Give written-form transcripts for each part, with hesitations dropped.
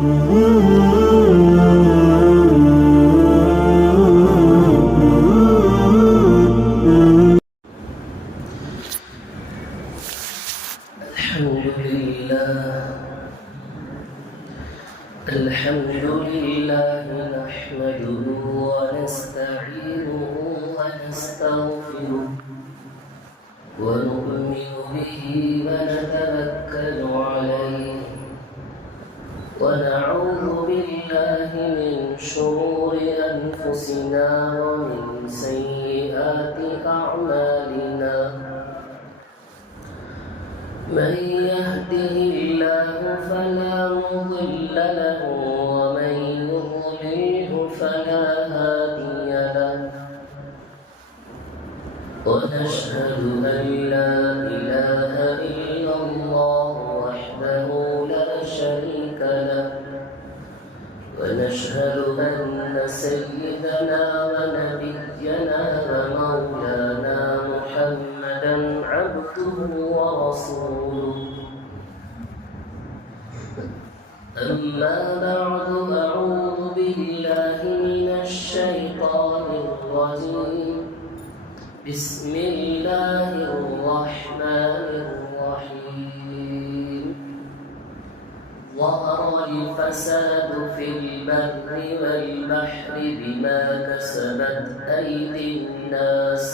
الحمد لله نحمده ونستعينه ونستغفره ونؤمن به ونتوكل عليه ونعوذ بالله من شرور أنفسنا ومن سيئات أعمالنا من يهده الله فلا مضل له ومن يضلله فلا هادي له ونشهد أن لا إله إلا الله وحده لا شريك له ونشهد أن سيدنا ونبينا ومولانا محمدا عبده ورسوله أما بعد أعوذ بالله من الشيطان الرجيم بسم الله الرحمن الرحيم ظهر الفساد في البر والبحر بما كسبت أيدي الناس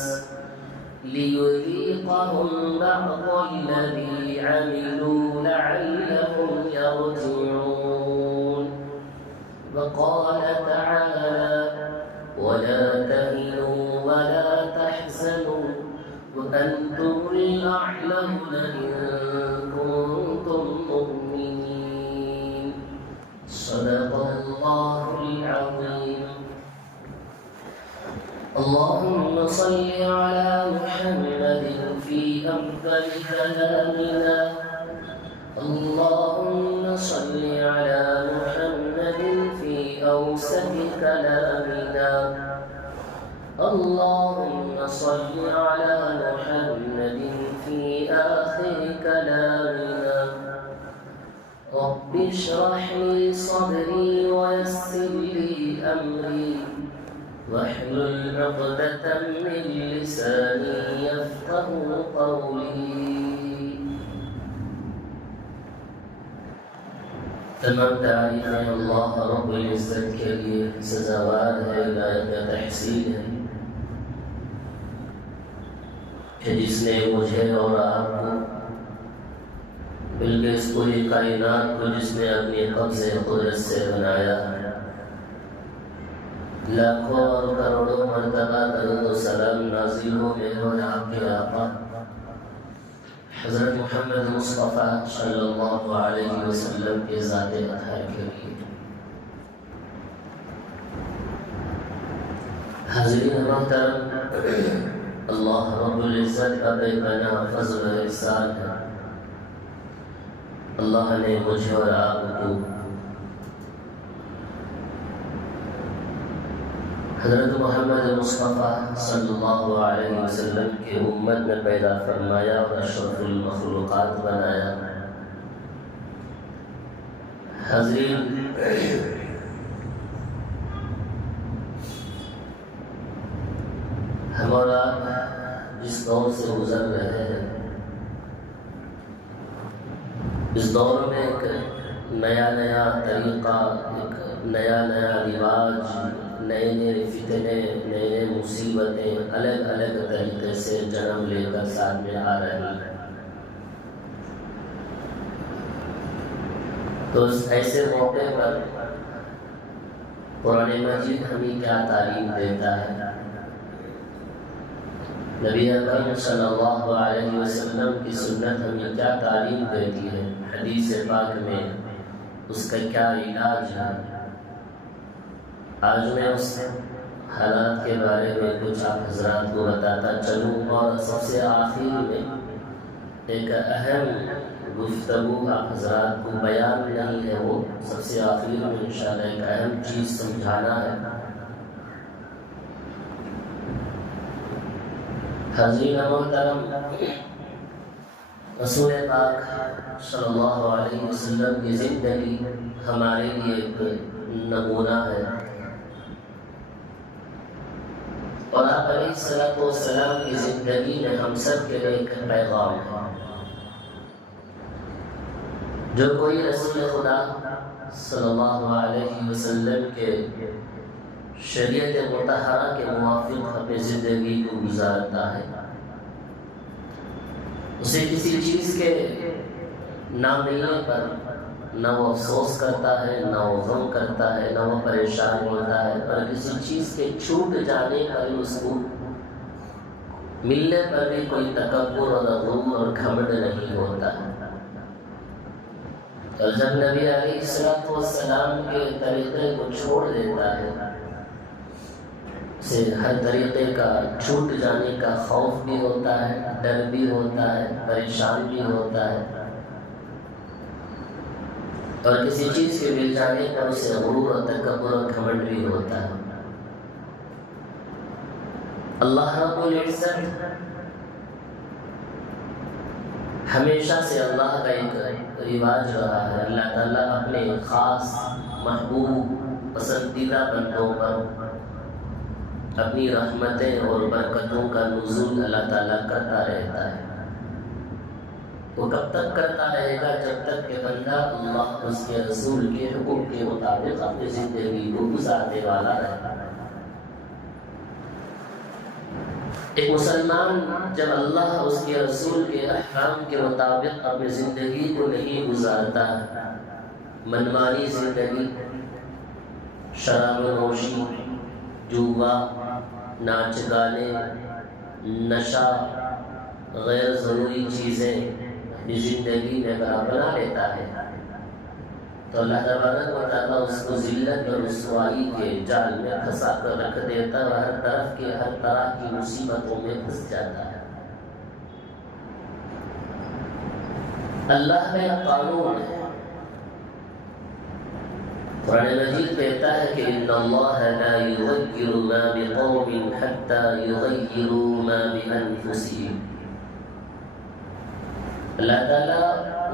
ليذيقهم بعض الذي عملوا لعلهم يرجعون وقال تعالى ولا تهنوا ولا تحزنوا وأنتم الأعلون إن كنتم مؤمنين صدق الله العظيم اللهم صل على محمد في أفضل كلامنا اللهم صل على محمد في أوسط كلامنا اللهم صل على محمد في آخر كلامنا رب اشرح لي صدري ويسر لي أمري واحلل عقدة من لساني يفقه قولي تمام تعریفیں اللہ رب العزت کے لیے سزاوار ہے لائق تحسین ہے کہ جس نے مجھے اور آپ کو بلکہ اس پوری کائنات کو جس نے اپنی قبض قدرت سے بنایا ہے لاکھوں اور کروڑوں مرتبہ درود و سلام نازل ہو میرے اور آپ کے آقا حضرت محمد مصطفیٰ صلی اللہ علیہ وسلم کے ذات اطہر کے لیے حاضرین محترم اللہ رب العزت کا بے پناہ فضل و احسان ہے اللہ نے مجھے اور آپ کو حضرت محمد مصطفیٰ صلی اللہ علیہ وسلم کی امت میں پیدا فرمایا اور اشرف المخلوقات بنایا حاضرین ہمارا جس دور سے گزر رہے ہیں اس دور میں ایک نیا طریقہ ایک نیا رواج نئے فتنے نئے مصیبتیں الگ طریقے سے جنم لے کر ساتھ میں آ رہی ہیں تو ایسے موقع پر قرآن مجید ہمیں کیا تعلیم دیتا ہے نبی اکرم صلی اللہ علیہ وسلم کی سنت ہمیں کیا تعلیم دیتی ہے حدیث پاک میں اس کا کیا علاج ہے آج میں اس حالات کے بارے میں کچھ آپ حضرات کو بتاتا چلوں اور سب سے آخر میں ایک اہم گفتگو آپ حضرات کو بیان نہیں ہے وہ سب سے آخر میں انشاءاللہ ایک اہم چیز سمجھانا ہے حاضرین محترم رسول پاک صلی اللہ علیہ وسلم کی زندگی ہمارے لیے ایک نمونہ ہے، اور آپ علیہ الصلوۃ والسلام کی زندگی میں ہم سب کے لیے ایک پیغام ہے۔ جو کوئی رسول خدا صلی اللہ علیہ وسلم کے شریعت مطہرہ کے موافق اپنی زندگی کو گزارتا ہے، اسے کسی چیز کے نہ ملنے پر نہ وہ افسوس کرتا ہے، نہ وہ غم کرتا ہے، نہ وہ پریشان ہوتا ہے، اور کسی چیز کے چھوٹ جانے پر اس کو ملنے پر بھی کوئی تکبر اور غرور اور گھمنڈ نہیں ہوتا ہے۔ اور جب نبی علیہ الصلوۃ والسلام کے طریقے کو چھوڑ دیتا ہے، سے ہر طریقے کا چھوٹ جانے کا خوف بھی ہوتا ہے، ڈر بھی ہوتا ہے، پریشان بھی ہوتا ہے، اور کسی چیز کے مل جانے پر اسے غرور اور تکبر اور گھمنڈ بھی ہوتا ہے۔ اللہ رب العزت ہمیشہ سے اللہ کا ایک رواج رہا ہے، اللہ تعالیٰ اپنے خاص محبوب پسندیدہ بندوں پر اپنی رحمتیں اور برکتوں کا نزول اللہ تعالیٰ کرتا رہتا ہے۔ وہ کب تک کرتا رہے گا؟ جب تک کہ بندہ اللہ اس کے رسول کے حکم کے مطابق اپنی زندگی کو گزارنے والا رہتا ہے۔ ایک مسلمان جب اللہ اس کے رسول کے احکام کے مطابق اپنی زندگی کو نہیں گزارتا، منمانی زندگی، شراب نوشی، جوا، ناچ گانے، نشہ، غیر ضروری چیزیں اپنی زندگی میں بنا لیتا ہے، تو اللہ تبارک و تعالیٰ اس کو ذلت اور رسوائی کے جال میں پھنسا کر رکھ دیتا ہے، اور ہر طرف کے ہر طرح کی مصیبتوں میں پھنس جاتا ہے۔ اللہ کا قانون ہے، قرآن مجید کہتا ہے کہ ان اللہ لا یغیر ما بقوم حتی یغیروا ما بانفسهم۔ اللہ تعالیٰ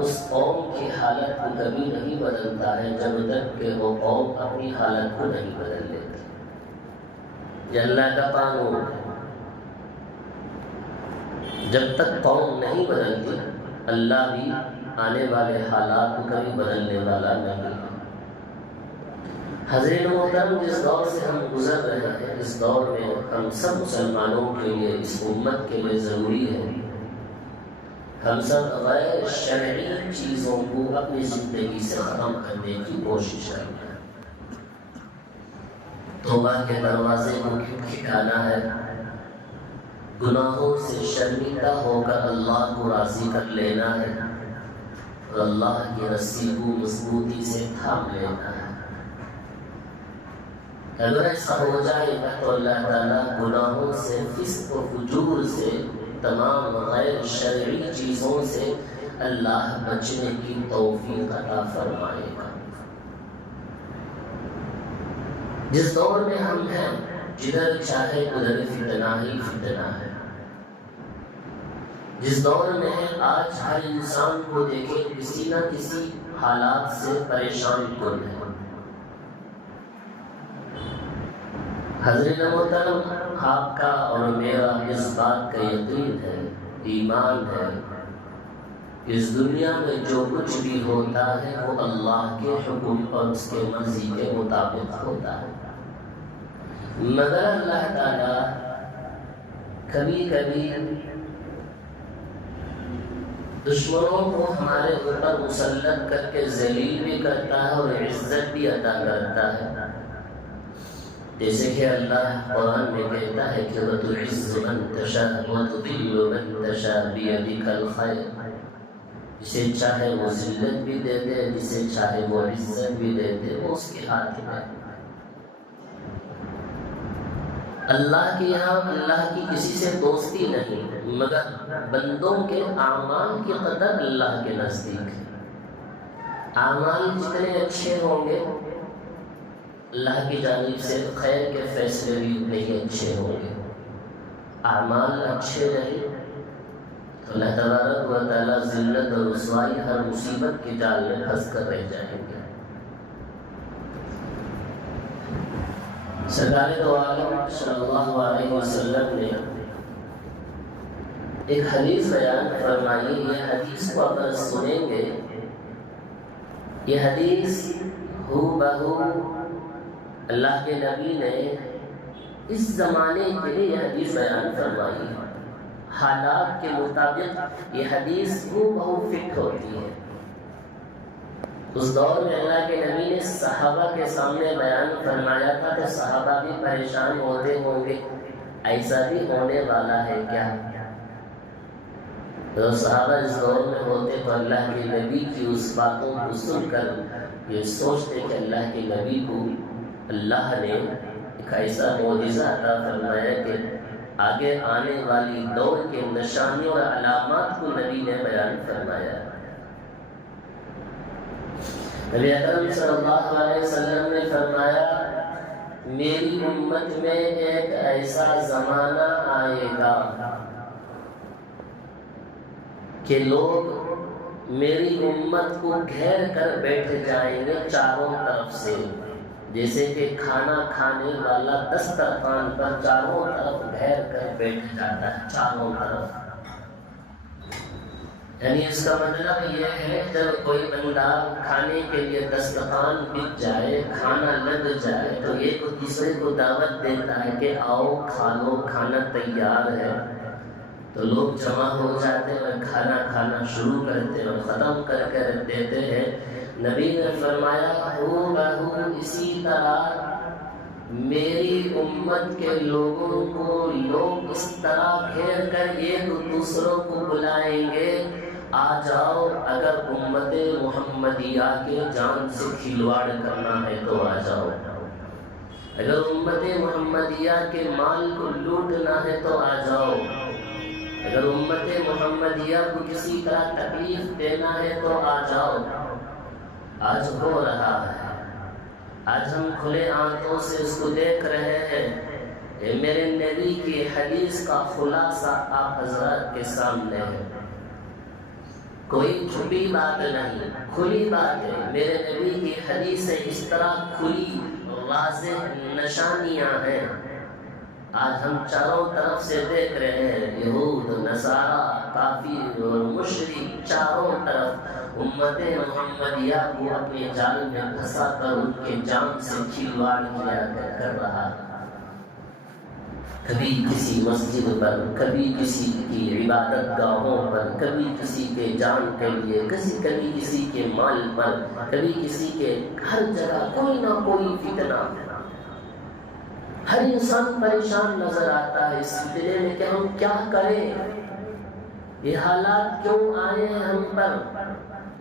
اس قوم کی حالت کو کبھی نہیں بدلتا ہے جب تک کہ وہ قوم اپنی حالت کو نہیں بدل لیتی۔ یہ اللہ کا قانون ہے، جب تک قوم نہیں بدلتی اللہ بھی آنے والے حالات کو کبھی بدلنے والا نہیں ہے۔ حضرت محترم، جس دور سے ہم گزر رہے ہیں، اس دور میں ہم سب مسلمانوں کے لیے، اس امت کے لیے ضروری ہے ہم سب غیر شرعی چیزوں کو اپنی زندگی سے ختم کرنے کی کوشش کریں۔ توبہ کے دروازے کو کھٹکھٹانا ہے، گناہوں سے شرمندہ ہو کر اللہ کو راضی کر لینا ہے، اور اللہ کی رسی کو مضبوطی سے تھام لینا ہے۔ اگر ایسا ہو جائے گا تو اللہ تعالیٰ گناہوں سے، فسق و فجور سے، تمام غیر شرعی چیزوں سے اللہ بچنے کی توفیق عطا فرمائے گا۔ جس دور میں ہم ہیں، جدھر چاہے ادھر فتنہ ہی فتنہ ہے۔ جس دور میں آج ہر انسان کو دیکھیں کسی نہ کسی حالات سے پریشان کن ہے۔ حضرت محترم، آپ کا اور میرا اس بات کا یقین ہے، ایمان ہے، اس دنیا میں جو کچھ بھی ہوتا ہے وہ اللہ کے حکم اور اس کے مرضی کے مطابق ہوتا ہے، مگر اللہ تعالیٰ کبھی کبھی دشمنوں کو ہمارے اوپر مسلط کر کے ذلیل بھی کرتا ہے اور عزت بھی عطا کرتا ہے، جیسے کہ اللہ قرآن میں کہتا ہے کہ وَتُعِزُّ مَن تَشَاءُ وَتُذِلُّ مَن تَشَاءُ بِيَدِكَ الْخَيْرُ۔ جسے چاہے وہ ذلت بھی دے دے، جسے چاہے وہ عزت بھی دے دے، وہ اس کے ہاتھ میں۔ اللہ کے یہاں اللہ کی کسی سے دوستی نہیں، مگر بندوں کے اعمال کی قدر اللہ کے نزدیک ہے۔ اعمال جتنے اچھے ہوں گے اللہ کی جانب سے خیر کے فیصلے بھی اتنے ہی اچھے ہوں گے۔ اعمال اچھے نہیں تو اللہ تبارک و تعالیٰ ذلت اور رسوائی ہر مصیبت کے جال میں پھنس کر رہ جائیں گے۔ سرکار دو عالم صلی اللہ علیہ وسلم نے ایک حدیث بیان فرمائی۔ یہ حدیث کو اگر سنیں گے، یہ حدیث ہو بہو اللہ کے نبی نے اس زمانے کے لیے یہ حدیث بیان فرمائی ہے۔ حالات کے مطابق یہ حدیث ہو بہو فٹ ہوتی ہے۔ اس دور میں اللہ کے نبی نے صحابہ کے سامنے بیان فرمایا تھا کہ صحابہ بھی پریشان ہوتے ہوں گے، ایسا بھی ہونے والا ہے کیا؟ تو صحابہ اس دور میں ہوتے تو اللہ کے نبی کی اس باتوں کو سن کر یہ سوچتے کہ اللہ کے نبی کو اللہ نے ایک ایسا معجزہ عطا فرمایا کہ آگے آنے والی دور کے نشانیوں اور علامات کو نبی نے بیان فرمایا۔ نبی اکرم صلی اللہ علیہ وسلم نے فرمایا، میری امت میں ایک ایسا زمانہ آئے گا کہ لوگ میری امت کو گھیر کر بیٹھ جائیں گے چاروں طرف سے، جیسے کہ کھانا کھانے والا دسترخوان پر چاروں طرف گھیر کر بیٹھ جاتا ہے، چاروں طرف۔ یعنی اس کا مطلب یہ ہے جب کوئی بندہ کھانے کے لیے دسترخوان بچ جائے، کھانا لگ جائے، تو ایک دوسرے کو دعوت دیتا ہے کہ آؤ کھا لو، کھانا تیار ہے، تو لوگ جمع ہو جاتے ہیں اور کھانا کھانا شروع کرتے ہیں اور ختم کر کے رکھ دیتے ہیں۔ نبی نے فرمایا ہو بہو اسی طرح میری امت کے لوگوں کو لوگ اس طرح گھیر کر ایک دوسروں کو بلائیں گے، آ جاؤ، اگر امت محمدیہ کے جان سے کھلواڑ کرنا ہے تو آ جاؤ، اگر امت محمدیہ کے مال کو لوٹنا ہے تو آ جاؤ، اگر امت محمدیہ کو کسی طرح تکلیف دینا ہے تو آ جاؤ۔ آج ہو رہا ہے، آج ہم کھلے آنکھوں سے اس کو دیکھ رہے ہیں۔ میرے نبی کی حدیث کا خلاصہ آپ حضرات کے سامنے ہے، کوئی چھپی بات نہیں، کھلی بات ہے۔ میرے نبی کی حدیث اس طرح کھلی واضح نشانیاں ہیں۔ آج ہم چاروں طرف سے دیکھ رہے ہیں، یہود، نصارہ، کافر اور مشرک چاروں طرف امت محمدیہ کو اپنے جال میں پھنسا کر ان کے جان سے کھلواڑ کیا کر رہا ہے۔ کبھی کسی مسجد پر، کبھی کسی کی عبادت گاہوں پر، کبھی کسی کے جان کے لیے، کبھی کسی کے مال پر، کبھی کسی کے، ہر جگہ کوئی نہ کوئی فتنہ۔ ہر انسان پریشان نظر آتا ہے اس فتنے میں کہ ہم کیا کریں، یہ حالات کیوں آئے ہیں ہم پر،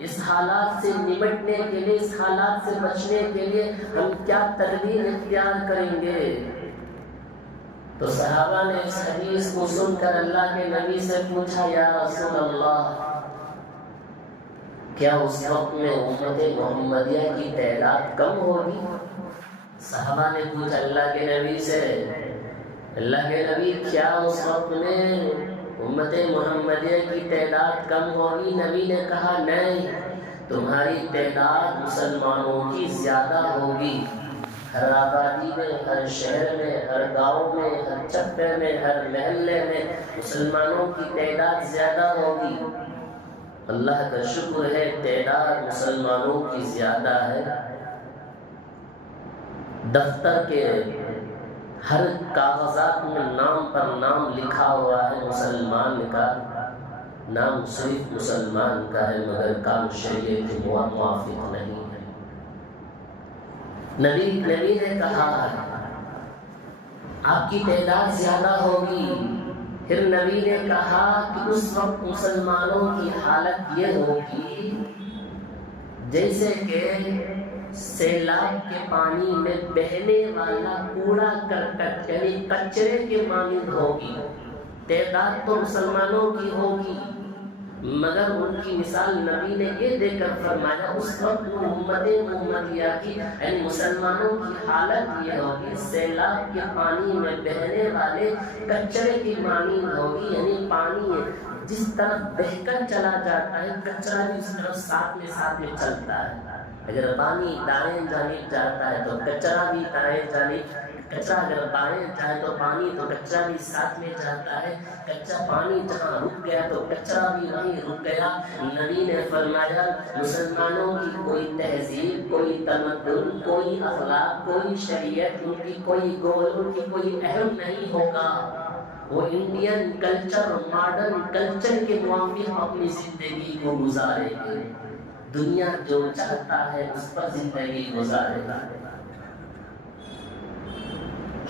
اس حالات سے نمٹنے کے لیے، اس حالات سے بچنے کے لیے ہم کیا تدبیر اختیار کریں گے۔ تو صحابہ نے اس حدیث کو سن کر اللہ کے نبی سے پوچھا، یا رسول اللہ، کیا اس وقت میں امت محمدیہ کی تعداد کم ہوگی؟ صحابہ نے پوچھا اللہ کے نبی سے، اللہ کے نبی کیا اس وقت میں امت محمدیہ کی تعداد کم ہوگی؟ نبی نے کہا نہیں، تمہاری تعداد مسلمانوں کی زیادہ ہوگی۔ ہر آبادی میں، ہر شہر میں، ہر گاؤں میں، ہر چپے میں، ہر محلے میں مسلمانوں کی تعداد زیادہ ہوگی۔ اللہ کا شکر ہے تعداد مسلمانوں کی زیادہ ہے۔ دفتر کے ہر کاغذات میں نام پر نام لکھا ہوا ہے، مسلمان کا نام صرف مسلمان کا ہے، مگر کام شریعت کے موافق نہیں ہے۔ نبی نے کہا آپ کی تعداد زیادہ ہوگی۔ پھر نبی نے کہا کہ اس وقت مسلمانوں کی حالت یہ ہوگی جیسے کہ سیلاب کے پانی میں بہنے والا کوڑا کرکٹ، یعنی کچرے کے مانند ہوگی۔ تعداد تو مسلمانوں کی ہوگی، مگر ان کی مثال نبی نے یہ دے کر فرمایا اس وقت امت محمدیہ کی، یعنی مسلمانوں کی حالت یہ ہوگی سیلاب کے پانی میں بہنے والے کچرے کی مانند ہوگی، یعنی پانی جس طرف بہ کر چلا جاتا ہے کچرا بھی اس طرف ساتھ میں چلتا ہے. اگر پانی دائیں جانب جاتا ہے تو کچرا بھی دائیں جانب، کچرا اگر بائیں جائے تو پانی تو کچرا بھی ساتھ میں جاتا ہے. کچا پانی جہاں رک گیا تو کچرا بھی وہیں رک گیا. نبی نے فرمایا مسلمانوں کی کوئی تہذیب، کوئی تمدن، کوئی اخلاق، کوئی شریعت، ان کی کوئی گول، ان کی کوئی اہم نہیں ہوگا. وہ انڈین کلچر، ماڈرن کلچر کے موافق اپنی زندگی کو گزارے گے. دنیا جو چاہتا ہے اس پر زندگی گزارے گا.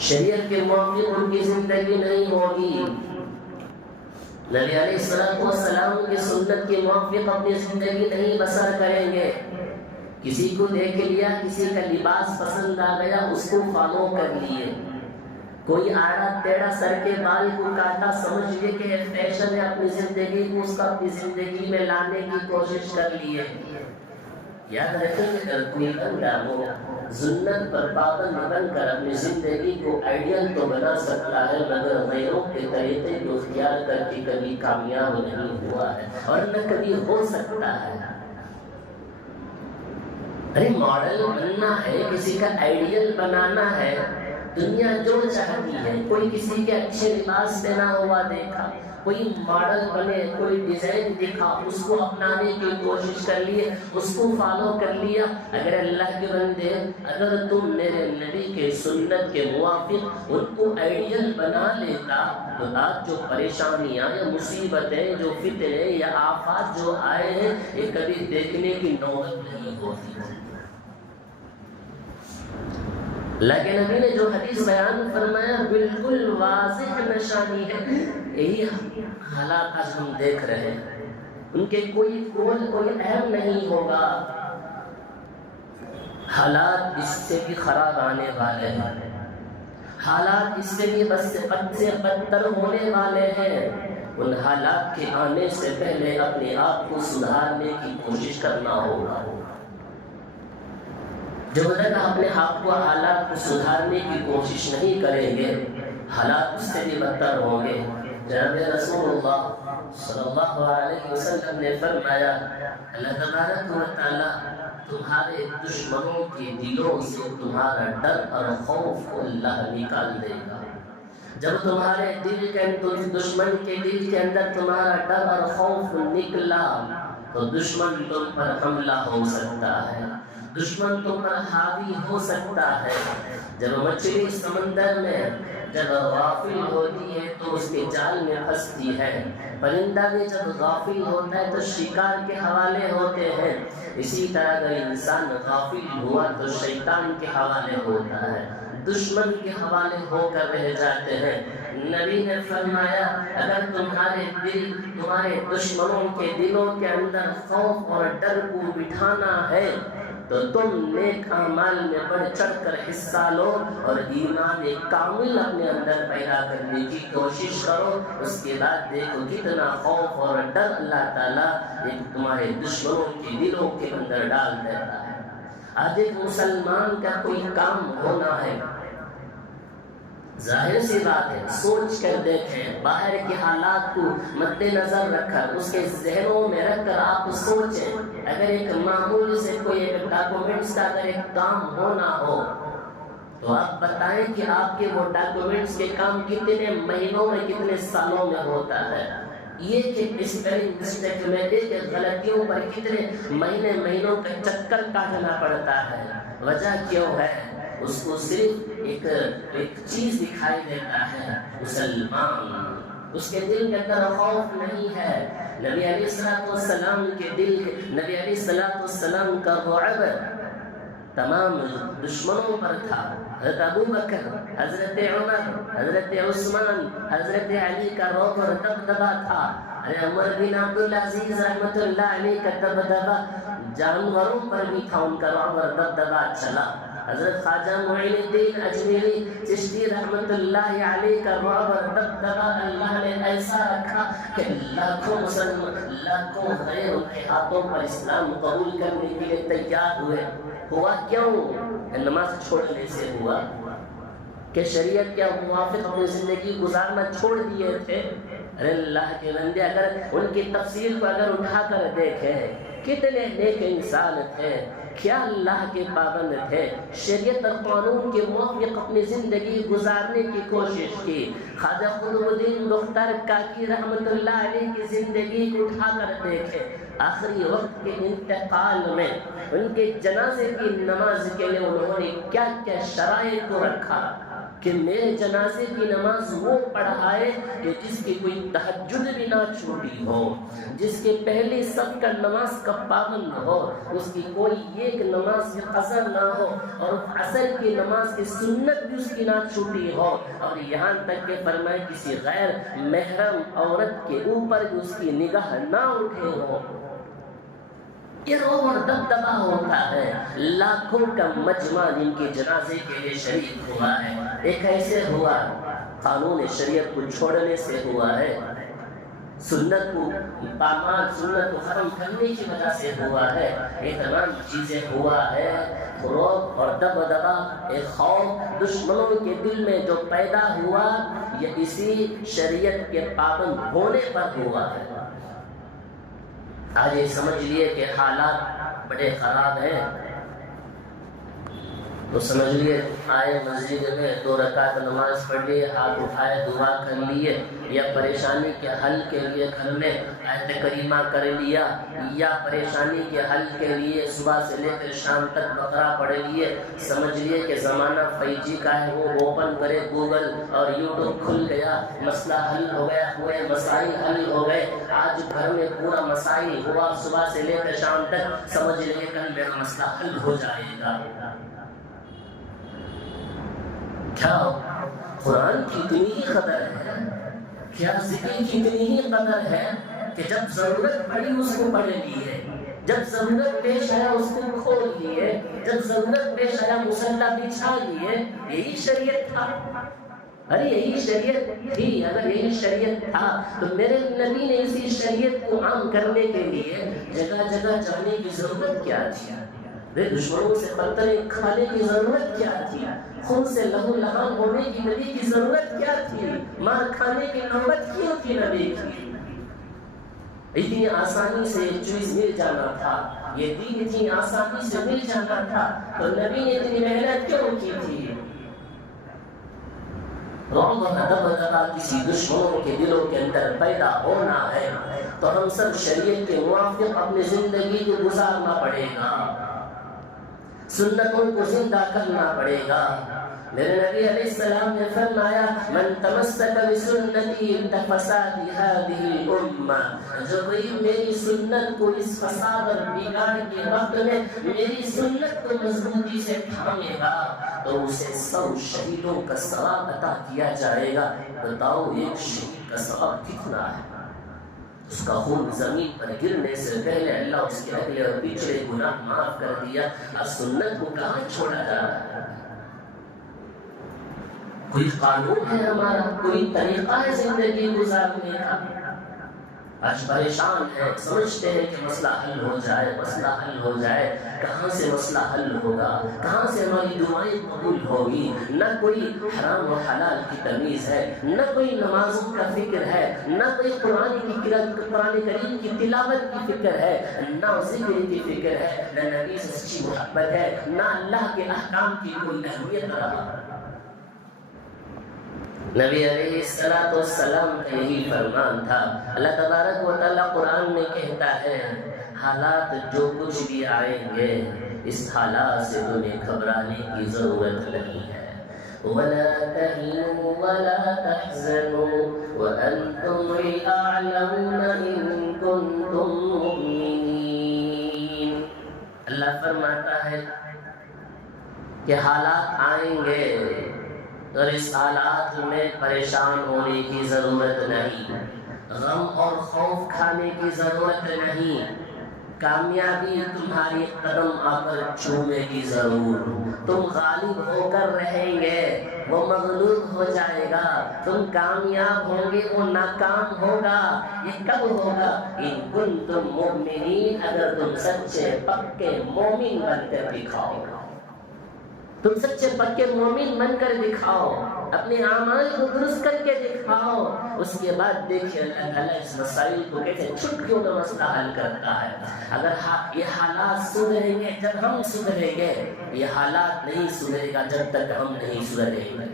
شریعت کے موافق ان کی زندگی نہیں ہوگی. نبی علیہ السلام کی سنت کے موافق اپنی زندگی نہیں بسر کریں گے. کسی کو دیکھ لیا، کسی کا لباس پسند آ گیا، اس کو فالو کر لیے. کوئی آڑا ٹیڑھا سر کے بال کو کاٹا، سمجھ لیے کہ فیشن ہے، اپنی زندگی کو اس کا اپنی زندگی میں لانے کی کوشش کر لیے. یاد رکھیں کہ اگر کوئی بندہ وہ سنت پر پابند بن کر اپنی زندگی کو آئیڈیل تو بنا سکتا ہے، مگر غیروں کے طریقے کو اختیار کر کے کبھی کامیاب نہیں ہوا ہے اور نہ کبھی ہو سکتا ہے. ارے ماڈل بننا ہے، کسی کا آئیڈیل بنانا ہے. دنیا جو چاہتی ہے، کوئی کسی کے اچھے لباس پہنا ہوا دیکھا، کوئی ماڈل بنے، کوئی ڈیزائن دیکھا، اس کو اپنانے کی کوشش کر لیے، اس کو فالو کر لیا. اگر اللہ کے بندے، اگر تم میرے نبی کے سنت کے موافق ان کو آئیڈیل بنا لیتا تو آج جو پریشانیاں یا مصیبتیں، جو فتنے یا آفات جو آئے ہیں، یہ کبھی دیکھنے کی نوبت نہیں ہوتی. لیکن نبی نے جو حدیث بیان فرمایا بالکل واضح نشانی ہے. یہی حالات آج ہم دیکھ رہے ہیں. ان کے کوئی اہم نہیں ہوگا. حالات اس سے بھی خراب آنے والے ہیں، حالات اس سے بھی بد سے بدتر ہونے والے ہیں. ان حالات کے آنے سے پہلے اپنے آپ کو سدھارنے کی کوشش کرنا ہوگا. جب تک اپنے آپ کو حالات کو سدھارنے کی کوشش نہیں کریں گے، حالات اس سے بھی بدتر ہوں گے. جناب رسول اللہ صلی اللہ علیہ وسلم نے فرمایا اللہ تبارک و تعالی تمہارے دشمنوں کے دلوں سے تمہارا ڈر اور خوف کو اللہ نکال دے گا. جب تمہارے دل کے اندر، دشمن کے دل کے اندر تمہارا ڈر اور خوف نکلا تو دشمن تم پر حملہ ہو سکتا ہے، دشمن تم پر حاوی ہو سکتا ہے. جب مچھلی سمندر میں جب غافل ہوتی ہے تو اس کے جال میں پھنستی ہے. پرندہ بھی جب غافل ہوتا ہے تو شکار کے حوالے ہوتے ہیں. اسی طرح اگر انسان غافل ہوا تو شیطان کے حوالے ہوتا ہے، دشمن کے حوالے ہو کر رہ جاتے ہیں. نبی نے فرمایا اگر تمہارے دشمنوں کے دلوں کے اندر خوف اور ڈر کو بٹھانا ہے تو تم نیک اعمال میں بڑھ چڑھ کر حصہ لو اور ایمان کامل اپنے اندر پیدا کرنے کی کوشش کرو. اس کے بعد دیکھو کتنا خوف اور ڈر اللہ تعالیٰ ایک تمہارے دشمنوں کے دلوں کے اندر ڈال دیتا ہے. آج ایک مسلمان کا کوئی کام ہونا ہے، ظاہر سی بات ہے، سوچ کر دیکھیں، باہر کے حالات کو مد نظر رکھ کر اس کے ذہنوں میں رکھ کر آپ سوچیں. اگر ایک معمولی سے کوئی ایک ڈاکومنٹس کا اگر ایک کام ہونا ہو تو آپ بتائیں کہ آپ کے وہ ڈاکومنٹس کے کام کتنے مہینوں میں، کتنے سالوں میں ہوتا ہے. یہ کہ اسپیلنگ مسٹیک میں ایک غلطیوں پر کتنے مہینوں کا چکر کاٹنا پڑتا ہے. وجہ کیوں ہے؟ اس کو صرف ایک چیز دکھائی دیتا ہے، مسلمان، اس کے دل کے اندر خوف نہیں ہے. نبی علیہ السلام کے دل، نبی علیہ السلام کا رعب تمام دشمنوں پر تھا. حضرت ابو بکر، حضرت عمر، حضرت عثمان، حضرت علی کا رعب اور دبدبا تھا. عمر بن عبدالعزیز رحمۃ اللہ علیہ کا دبدبا جانوروں پر بھی تھا، ان کا رعب اور دبدبا چلا. حضرت خواجہ معین الدین اجمیری چشتی رحمت اللہ علیہ کا رعب اور دبدبا اللہ نے ایسا رکھا کہ لاکھوں مسلمان، لاکھوں غیر ان کے ہاتھوں پر اسلام قبول کرنے کے لیے تیار ہوئے. ہوا کیوں؟ نماز چھوڑنے سے ہوا کہ شریعت کے موافق اپنی زندگی گزارنا چھوڑ دیے تھے. ارے اللہ کے بندے اگر ان کی تفسیر کو اگر اٹھا کر دیکھیں کتنے نیک انسان تھے، کیا اللہ کے پابند تھے، شریعت اور قانون کے موافق اپنی زندگی گزارنے کی کوشش کی۔ خواجہ قطب الدین مختار کاکی رحمت اللہ علیہ کی زندگی کو اٹھا کر دیکھے، آخری وقت کے انتقال میں ان کے جنازے کی نماز کے لیے انہوں نے کیا کیا شرائط کو رکھا کہ میرے جنازے کی نماز وہ پڑھائے کہ جس کی کوئی تہجد بھی نہ چھوٹی ہو، جس کے پہلی صف کا نماز کا پابند ہو، اس کی کوئی ایک نماز کی قصر نہ ہو، اور عصر کی نماز کی سنت بھی اس کی نہ چھوٹی ہو، اور یہاں تک کہ فرمائے کسی غیر محرم عورت کے اوپر بھی اس کی نگاہ نہ اٹھے ہو۔ یہ روب اور دبدبہ ہوتا ہے، لاکھوں کا مجمع جن کے جنازے کے لیے شریک ہوا ہے۔ ایک ایسے ہوا قانون شریعت کو چھوڑنے سے ہوا ہے، سنت کو پامال سنت کو ختم کرنے کی وجہ سے ہوا ہے، یہ تمام چیزیں ہوا ہے۔ روب اور دبدبہ، ایک خوف دشمنوں کے دل میں جو پیدا ہوا، یہ اسی شریعت کے پابند ہونے پر ہوا ہے۔ آج یہ سمجھ لیے کہ حالات بڑے خراب ہیں تو سمجھ لیے آئے مسجد میں 2 رکعت نماز پڑھ لیے، ہاتھ اٹھائے دعا کر لیے، یا پریشانی کے حل کے لیے گھر میں آیت کریمہ کر لیا، یا پریشانی کے حل کے لیے صبح سے لے کر شام تک بقرہ پڑھ لیے۔ سمجھ لیے کہ زمانہ 5G کا ہے، وہ اوپن کرے گوگل اور یوٹیوب کھل گیا، مسئلہ حل ہو گیا، پورے مسائل حل ہو گئے۔ آج گھر میں پورا مسائل ہوا صبح سے لے کر شام تک، سمجھ لیے کل میرا مسئلہ حل ہو جائے گا۔ کیا قرآن کی اتنی ہی قدر ہے، کیا ذکر کی اتنی ہی قدر ہے کہ جب ضرورت پڑی اس کو پڑھ لیے، جب ضرورت پیش آیا اس کو کھول لیے، جب ضرورت پیش آیا مصلی بچھا لیے۔ یہی شریعت تھا، ارے یہی شریعت تھی۔ اگر یہی شریعت تھا تو میرے نبی نے اسی شریعت کو عام کرنے کے لیے جگہ جگہ جانے کی ضرورت کیا تھی؟ دشمنوں سے قطرے کھانے کی ضرورت کیا تھی؟ خون سے لہو لہان ہونے کی نبی کی ضرورت کیا تھی؟ مار کھانے کی نوبت کیوں تھی نبی کی؟ اتنی آسانی سے یہ چیز مل جانا تھا، یہ دین اتنی آسانی سے مل جانا تھا تو نبی نے اتنی محنت کیوں کی تھی؟ رعب و دبدبہ کسی دشمنوں کے دلوں کے اندر پیدا ہونا ہے تو ہم سب شریعت کے موافق اپنی زندگی کو گزارنا پڑے گا، سنتوں کو زندہ کرنا پڑے گا۔ میرے نبی علیہ السلام نے فرمایا من تمسک بسنتی فساد هذه الامہ، جو کوئی میری سنت کو اس فساد اور بگاڑ کے وقت میں میری سنت کو مضبوطی سے تھامے گا تو اسے 100 شہیدوں کا ثواب عطا کیا جائے گا۔ بتاؤ ایک شہید کا ثواب کتنا ہے؟ اس کا خون زمین پر گرنے سے پہلے اللہ اس کے اگلے اور پچھلے گناہ معاف کر دیا۔ اب سنت کو کہاں چھوڑا جا رہا ہے؟ کوئی قانون ہے ہمارا، کوئی طریقہ ہے زندگی گزارنے کا؟ آج پریشان ہے، سمجھتے ہیں کہ مسئلہ حل ہو جائے، مسئلہ حل ہو جائے۔ کہاں سے مسئلہ حل ہوگا؟ کہاں سے ہماری دعائیں قبول ہوگی؟ نہ کوئی حرام و حلال کی تمیز ہے، نہ کوئی نمازوں کا فکر ہے، نہ کوئی قرآن کریم کی تلاوت کی فکر ہے، نہ ذکر کی فکر ہے، نہ نبی سے سچی محبت ہے، نہ اللہ کے احکام کی کوئی اہمیت رہا۔ نبی علیہ السلام کا یہی فرمان تھا۔ اللہ تبارک و تعالیٰ قرآن میں کہتا ہے حالات جو کچھ بھی آئیں گے اس حالات سے تمہیں گھبرانے کی ضرورت نہیں ہے۔ وَلَا تَهِنُوا وَلَا تَحْزَنُوا وَأَنْتُمُ الْأَعْلَوْنَ إِن كُنتُم مُّؤْمِنِينَ۔ اللہ فرماتا ہے کہ حالات آئیں گے اور اس حالات میں پریشان ہونے کی ضرورت نہیں، غم اور خوف کھانے کی ضرورت نہیں، کامیابی تمہاری قدم آ کر چھونے کی ضرور۔ تم غالب ہو کر رہیں گے، وہ مغلوب ہو جائے گا، تم کامیاب ہوں گے، وہ ناکام ہوگا۔ یہ کب ہوگا؟ ان کنتم مؤمنین، اگر تم سچے پکے مومن بن کر دکھاؤ گا۔ تم سچے پکے مومن بن کر دکھاؤ، اپنے اعمال کو درست کر کے دکھاؤ، اس کے بعد دیکھیے اللہ تعالیٰ اس مسائل کو کیسے چھٹکیوں میں مسئلہ حل کرتا ہے۔ اگر یہ حالات سدھریں گے جب ہم سدھریں گے، یہ حالات نہیں سدھرے گا جب تک ہم نہیں سدھریں گے۔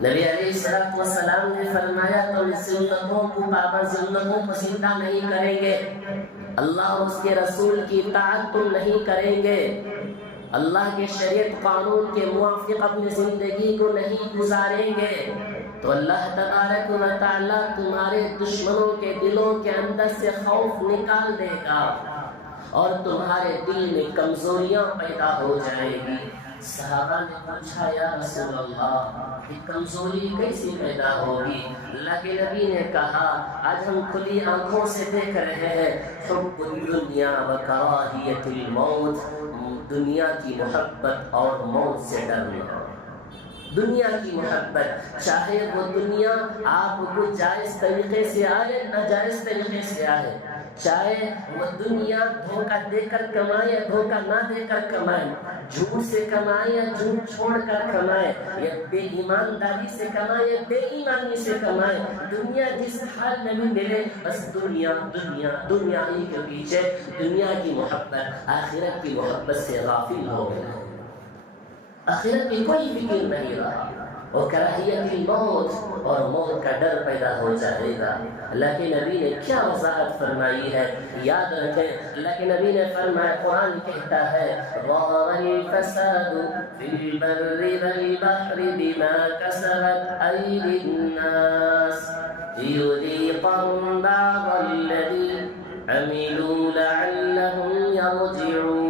نبی علیہ السلام نے فرمایا تم سنتوں کو زندہ نہیں کریں گے، اللہ اور اس کے رسول کی اطاعت تم نہیں کریں گے، اللہ کے شریعت قانون کے موافق اپنی زندگی کو نہیں گزاریں گے، تو اللہ تبارک و تعالیٰ تمہارے دشمنوں کے دلوں کے اندر سے خوف نکال دے گا اور تمہارے دل میں کمزوریاں پیدا ہو جائیں گی۔ صحابہ نے پوچھا یا رسول اللہ یہ کمزوری کیسی پیدا ہوگی؟ اللہ کے نبی نے کہا آج ہم کھلی آنکھوں سے دیکھ رہے ہیں، حب الدنیا و کراہیت الموت، دنیا کی محبت اور موت سے ڈرنا۔ دنیا کی محبت، چاہے وہ دنیا آپ کو جائز طریقے سے آئے ناجائز طریقے سے آئے، چاہے وہ دنیا دھوکہ دے کر کمائے یا دھوکہ نہ دے کر کمائے، جھوٹ سے کمائے یا جھوٹ چھوڑ کر کمائے، یا بے ایمانداری سے کمائے یا بے ایمانی سے کمائے، دنیا جس حال میں بھی ملے بس دنیا دنیا دنیا ہی کے پیچھے، دنیا کی محبت آخرت کی محبت سے غافل ہو گئے، آخرت کی کوئی فکر نہیں رہا، اور کراہیت الموت اور موت کا ڈر پیدا ہو جائے گا۔ اللہ کے نبی نے کیا وضاحت فرمائی ہے، یاد رکھیں، اللہ کے نبی نے فرمایا، قرآن کہتا ہے ظَهَرَ الْفَسَادُ فِي الْبَرِّ وَالْبَحْرِ بِمَا كَسَبَتْ أَيْدِي النَّاسِ لِيُذِيقَهُم بَعْضَ الَّذِي عَمِلُوا لَعَلَّهُمْ يَرْجِعُونَ۔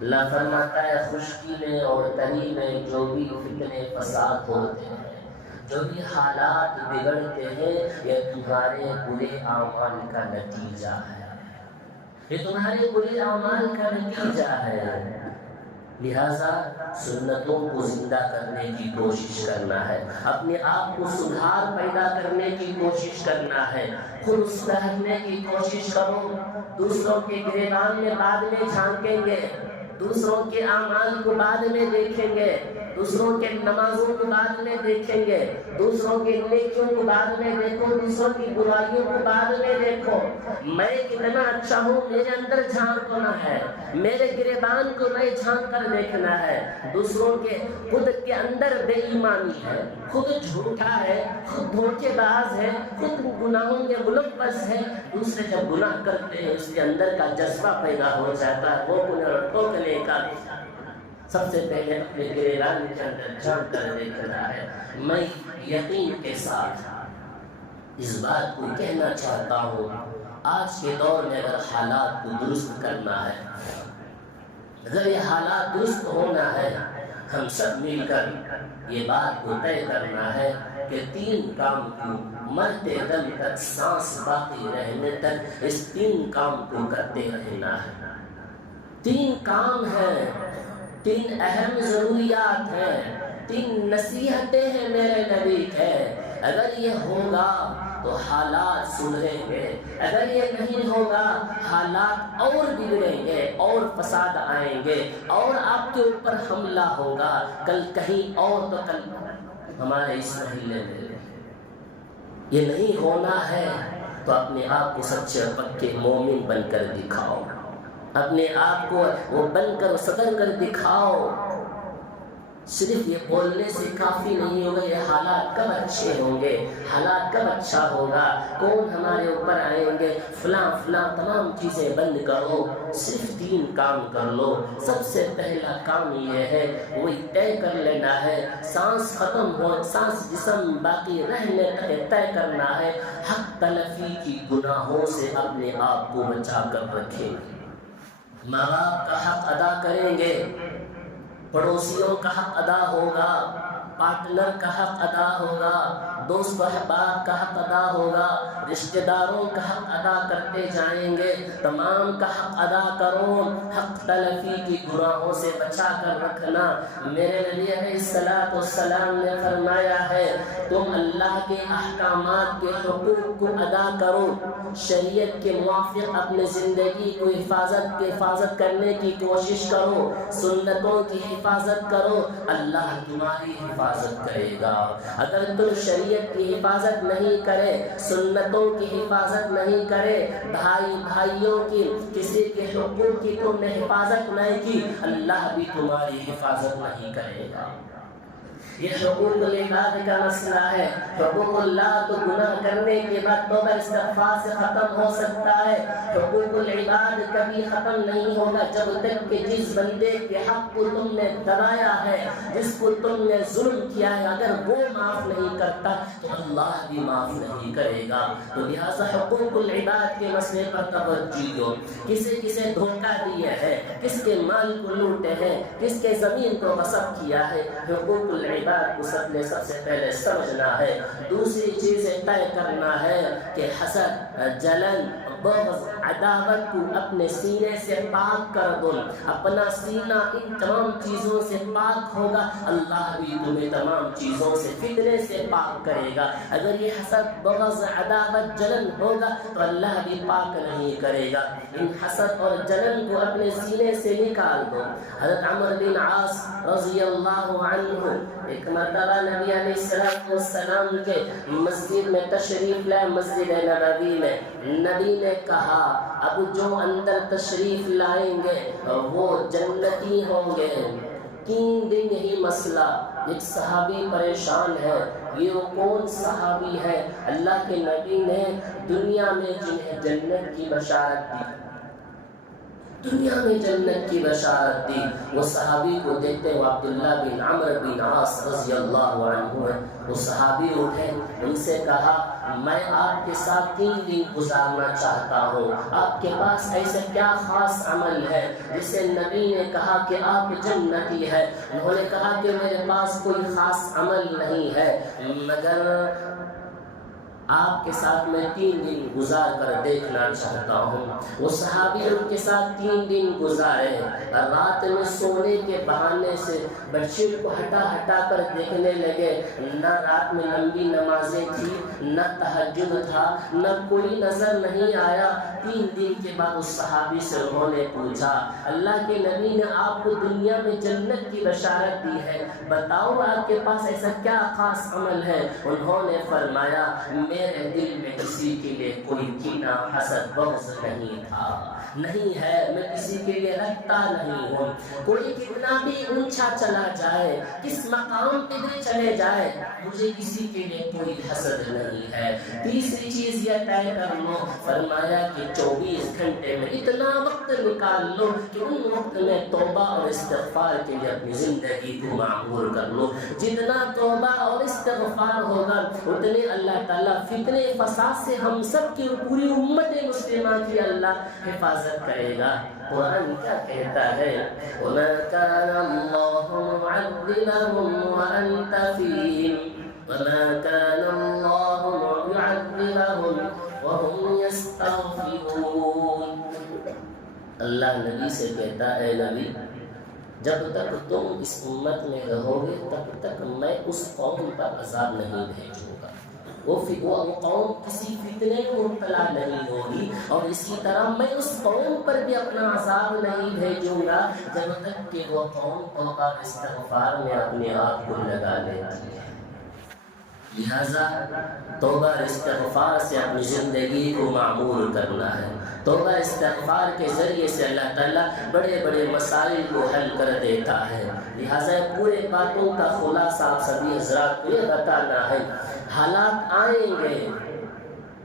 اللہ فرماتا ہے خشکی میں اور تری میں جو بھی فتنے فساد ہوتے ہیں، جو بھی حالات بگڑتے ہیں، یہ تمہارے برے اعمال کا نتیجہ ہے، یہ تمہارے برے اعمال کا نتیجہ ہے۔ لہذا سنتوں کو زندہ کرنے کی کوشش کرنا ہے، اپنے آپ کو سدھار پیدا کرنے کی کوشش کرنا ہے، خود سدھرنے کی کوشش کرو۔ دوسروں کے گریبان میں بعد میں جھانکیں گے، دوسروں کے اعمال کو بعد میں دیکھیں گے، دوسروں کے نمازوں کو بعد میں دیکھیں گے، دوسروں کے نیکیوں کو بعد میں دیکھو، دوسروں کی برائیوں کو بعد میں دیکھو۔ میں کتنا اچھا ہوں میرے اندر جھانکنا ہے، میرے گریبان کو میں جھانک کر دیکھنا ہے۔ دوسروں کے خود کے اندر بے ایمانی ہے، خود جھوٹا ہے، خود دھوکے باز ہے، خود گناہوں میں ملوث ہے، دوسرے جب گناہ کرتے ہیں اس کے اندر کا جذبہ پیدا ہو جاتا ہے، وہ گناہ ٹوکنے کا۔ سب سے پہلے اپنے گریبان کے اندر جھانک کر دیکھنا ہے۔ میں یقین کے ساتھ اس بات کو کہنا چاہتا ہوں، آج کے دور میں اگر حالات کو درست کرنا ہے، اگر یہ حالات درست ہونا ہے، ہم سب مل کر یہ بات کو طے کرنا ہے کہ 3 کام کو مرتے دم تک، سانس باقی رہنے تک اس 3 کام کو کرتے رہنا ہے۔ 3 کام ہیں، 3 اہم ضروریات ہیں، 3 نصیحتیں ہیں میرے نبی کے۔ اگر یہ ہوگا تو حالات سدھریں گے، اگر یہ نہیں ہوگا حالات اور بگڑیں گے اور فساد آئیں گے اور آپ کے اوپر حملہ ہوگا، کل کہیں اور تو کل ہمارے اس محلے میں۔ یہ نہیں ہونا ہے تو اپنے آپ کو سچے پکے مومن بن کر دکھاؤ، اپنے آپ کو وہ بن کر سدھر کر دکھاؤ۔ صرف یہ بولنے سے کافی نہیں ہوگا، یہ حالات کب اچھے ہوں گے، حالات کب اچھا ہوگا، کون ہمارے اوپر آئیں گے، فلاں فلاں تمام چیزیں بند کرو، صرف 3 کام کر لو۔ سب سے پہلا کام یہ ہے، وہی طے کر لینا ہے، سانس ختم ہو، سانس جسم باقی رہنے تک طے کرنا ہے، حق تلفی کی گناہوں سے اپنے آپ کو بچا کر رکھیں گے، ماں باپ کا حق ادا کریں گے، پڑوسیوں کا حق ادا ہوگا، پارٹنر کا حق ادا ہوگا، دوست و احباب کا حق ادا ہوگا، رشتہ داروں کا حق ادا کرتے جائیں گے، تمام کا حق ادا کرو، حق تلفی کی گناہوں سے بچا کر رکھنا۔ میرے نبی علیہ السلام نے فرمایا ہے تم اللہ کے احکامات کے حقوق کو ادا کرو، شریعت کے موافق اپنے زندگی کو حفاظت کرنے کی کوشش کرو، سنتوں کی حفاظت کرو، اللہ تمہاری حفاظت کرے گا۔ اگر تم شریعت کی حفاظت نہیں کرے، سنتوں کی حفاظت نہیں کرے، بھائیوں کی کسی کے حقوق کی تم نے حفاظت نہیں کی، اللہ بھی تمہاری حفاظت نہیں کرے گا۔ یہ حقوق العباد کا مسئلہ ہے۔ حقوق اللہ تو گناہ کرنے کے بعد توبہ استغفار سے ختم ہو سکتا ہے، حقوق العباد کبھی ختم نہیں ہوگا جب تک کہ جس بندے کے حق کو تم نے دبایا ہے، جس کو تم نے ظلم کیا ہے، اگر وہ معاف نہیں کرتا تو اللہ بھی معاف نہیں کرے گا۔ تو لہٰذا حقوق العباد کے مسئلے پر توجہ دو، کسے دھوکہ دیا ہے، کس کے مال کو لوٹے ہیں، کس کے زمین کو غصب کیا ہے، حقوق العباد کو سب سے پہلے سمجھنا ہے۔ دوسری چیز طے کرنا ہے کہ حسد، جلن، بغض، عداوت کو اپنے سینے سے پاک کر دو۔ اپنا سینہ ان تمام چیزوں سے پاک ہوگا، اللہ بھی تمہیں تمام چیزوں سے فتنے سے پاک کرے گا۔ اگر یہ حسد، بغض، عداوت، جلن ہوگا تو اللہ بھی پاک نہیں کرے گا۔ ان حسد اور جلن کو اپنے سینے سے نکال دو۔ حضرت عمرو بن عاص رضی اللہ عنہ ایک مرتبہ نبی علیہ السلام کے مسجد میں تشریف لائے، مسجد نبوی میں۔ نبی نے کہا اب جو اندر تشریف لائیں گے وہ جنتی ہوں گے۔ 3 دن یہی مسئلہ، ایک صحابی پریشان ہے، یہ وہ کون صحابی ہے؟ اللہ کے نبی نے دنیا میں جنہیں جنت کی بشارت دی، دنیا میں جنت کی بشارت دی، وہ صحابی کو دیکھتے وہ عبداللہ بن عمرو بن عاص رضی اللہ عنہ ہے۔ وہ صحابی اٹھے، ان سے کہا میں آپ کے ساتھ 3 دن گزارنا چاہتا ہوں، آپ کے پاس ایسا کیا خاص عمل ہے جسے نبی نے کہا کہ آپ جنتی ہے؟ انہوں نے کہا کہ میرے پاس کوئی خاص عمل نہیں ہے، مگر آپ کے ساتھ میں 3 دن گزار کر دیکھنا چاہتا ہوں۔ وہ صحابی ان کے ساتھ 3 دن گزارے، رات میں سونے کے بہانے سے بیڈ شیٹ کو ہٹا کر دیکھنے لگے۔ نہ رات میں لمبی نمازیں تھی، نہ تہجد تھا، نہ کوئی نظر نہیں آیا۔ 3 دن کے بعد اس صحابی سے انہوں نے پوچھا اللہ کے نبی نے آپ کو دنیا میں جنت کی بشارت دی ہے، بتاؤ آپ کے پاس ایسا کیا خاص عمل ہے؟ انہوں نے فرمایا میرے دل میں کسی کے لیے کوئی کینہ، حسد، بغض نہیں تھا، نہیں ہے، میں کسی کے لیے رکھتا نہیں ہوں۔ کوئی کتنا بھی اونچا چلا جائے، کس مقام پہ بھی چلے جائے، مجھے کسی کے لیے کوئی حسد نہیں ہے۔ تیسری چیز یہ طے کر لو، فرمایا کہ 24 گھنٹے میں اتنا وقت نکال لو کہ ان وقت میں توبہ اور استغفار کے لیے اپنی زندگی کو معمور کر لو۔ جتنا توبہ اور استغفار ہوگا اتنے اللہ تعالیٰ فتنے فساد سے ہم سب کی پوری امت مسلمہ کی اللہ حفاظت کرے گا۔ قرآن کیا کہتا ہے؟ وَمَا كَانَ اللَّهُ مُعَذِّبَهُمْ وَأَنْتَ فِيهِمْ وَمَا كَانَ اللَّهُ مُعَذِّبَهُمْ وَهُمْ يَسْتَغْفِرُونَ۔ اللہ نبی سے کہتا ہے نبی جب تک تم اس امت میں رہو گے تب تک میں اس قوم پر عذاب نہیں بھیجوں گا، وہ قوم کسی فتنے میں مبتلا نہیں ہوگی، اور اسی طرح میں اس قوم پر بھی اپنا عذاب نہیں بھیجوں گا جب تک کہ وہ قوم توبہ استغفار میں اپنے آپ کو لگا لیتی ہے۔ لہذا توبہ استغفار سے اپنی زندگی کو معمور کرنا ہے۔ توبہ استغفار کے ذریعے سے اللہ تعالیٰ بڑے بڑے مسائل کو حل کر دیتا ہے۔ لہذا پورے باتوں کا خلاصہ آپ سبھی حضرات کو یہ بتانا ہے، حالات آئیں گے،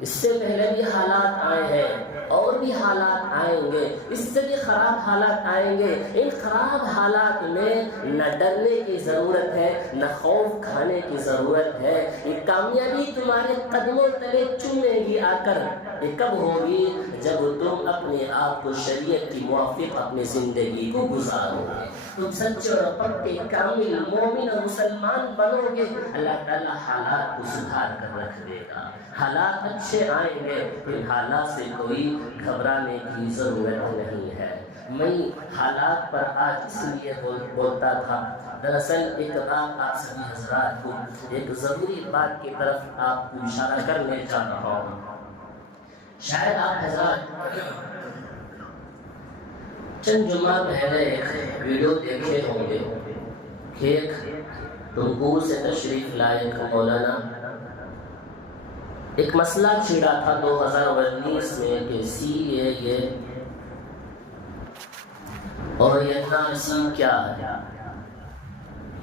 اس سے پہلے بھی حالات آئے ہیں، اور بھی حالات آئیں گے، اس سے بھی خراب حالات آئیں گے۔ ان خراب حالات میں نہ ڈرنے کی ضرورت ہے، نہ خوف کھانے کی ضرورت ہے۔ یہ کامیابی تمہارے قدموں تلے چومے گی آ کر۔ یہ کب ہوگی؟ جب تم اپنے آپ کو شریعت کی موافق اپنی زندگی کو گزارو گے، تم سچے اور پکے کامل مومن اور مسلمان بنو گے، اللہ تعالیٰ حالات کو سدھار کر رکھ دے گا۔ حالات اچھے آئیں گے، ان حالات سے کوئی گھبرانے کی ضرورت نہیں ہے۔ میں حالات پر آج اس لیے بولتا تھا، دراصل ایک بات آپ سبھی حضرات کو ایک ضروری بات کی طرف آپ کو اشارہ کرنے چاہ رہا ہوں۔ شاید آپ حضرات چند جمعہ پہلے ایک ویڈیو دیکھے ہوں گے کہ ایک تنگور سے تشریف لائے مولانا ایک مسئلہ چھڑا تھا 2019 میں کہ CAA اور NRC کیا ہے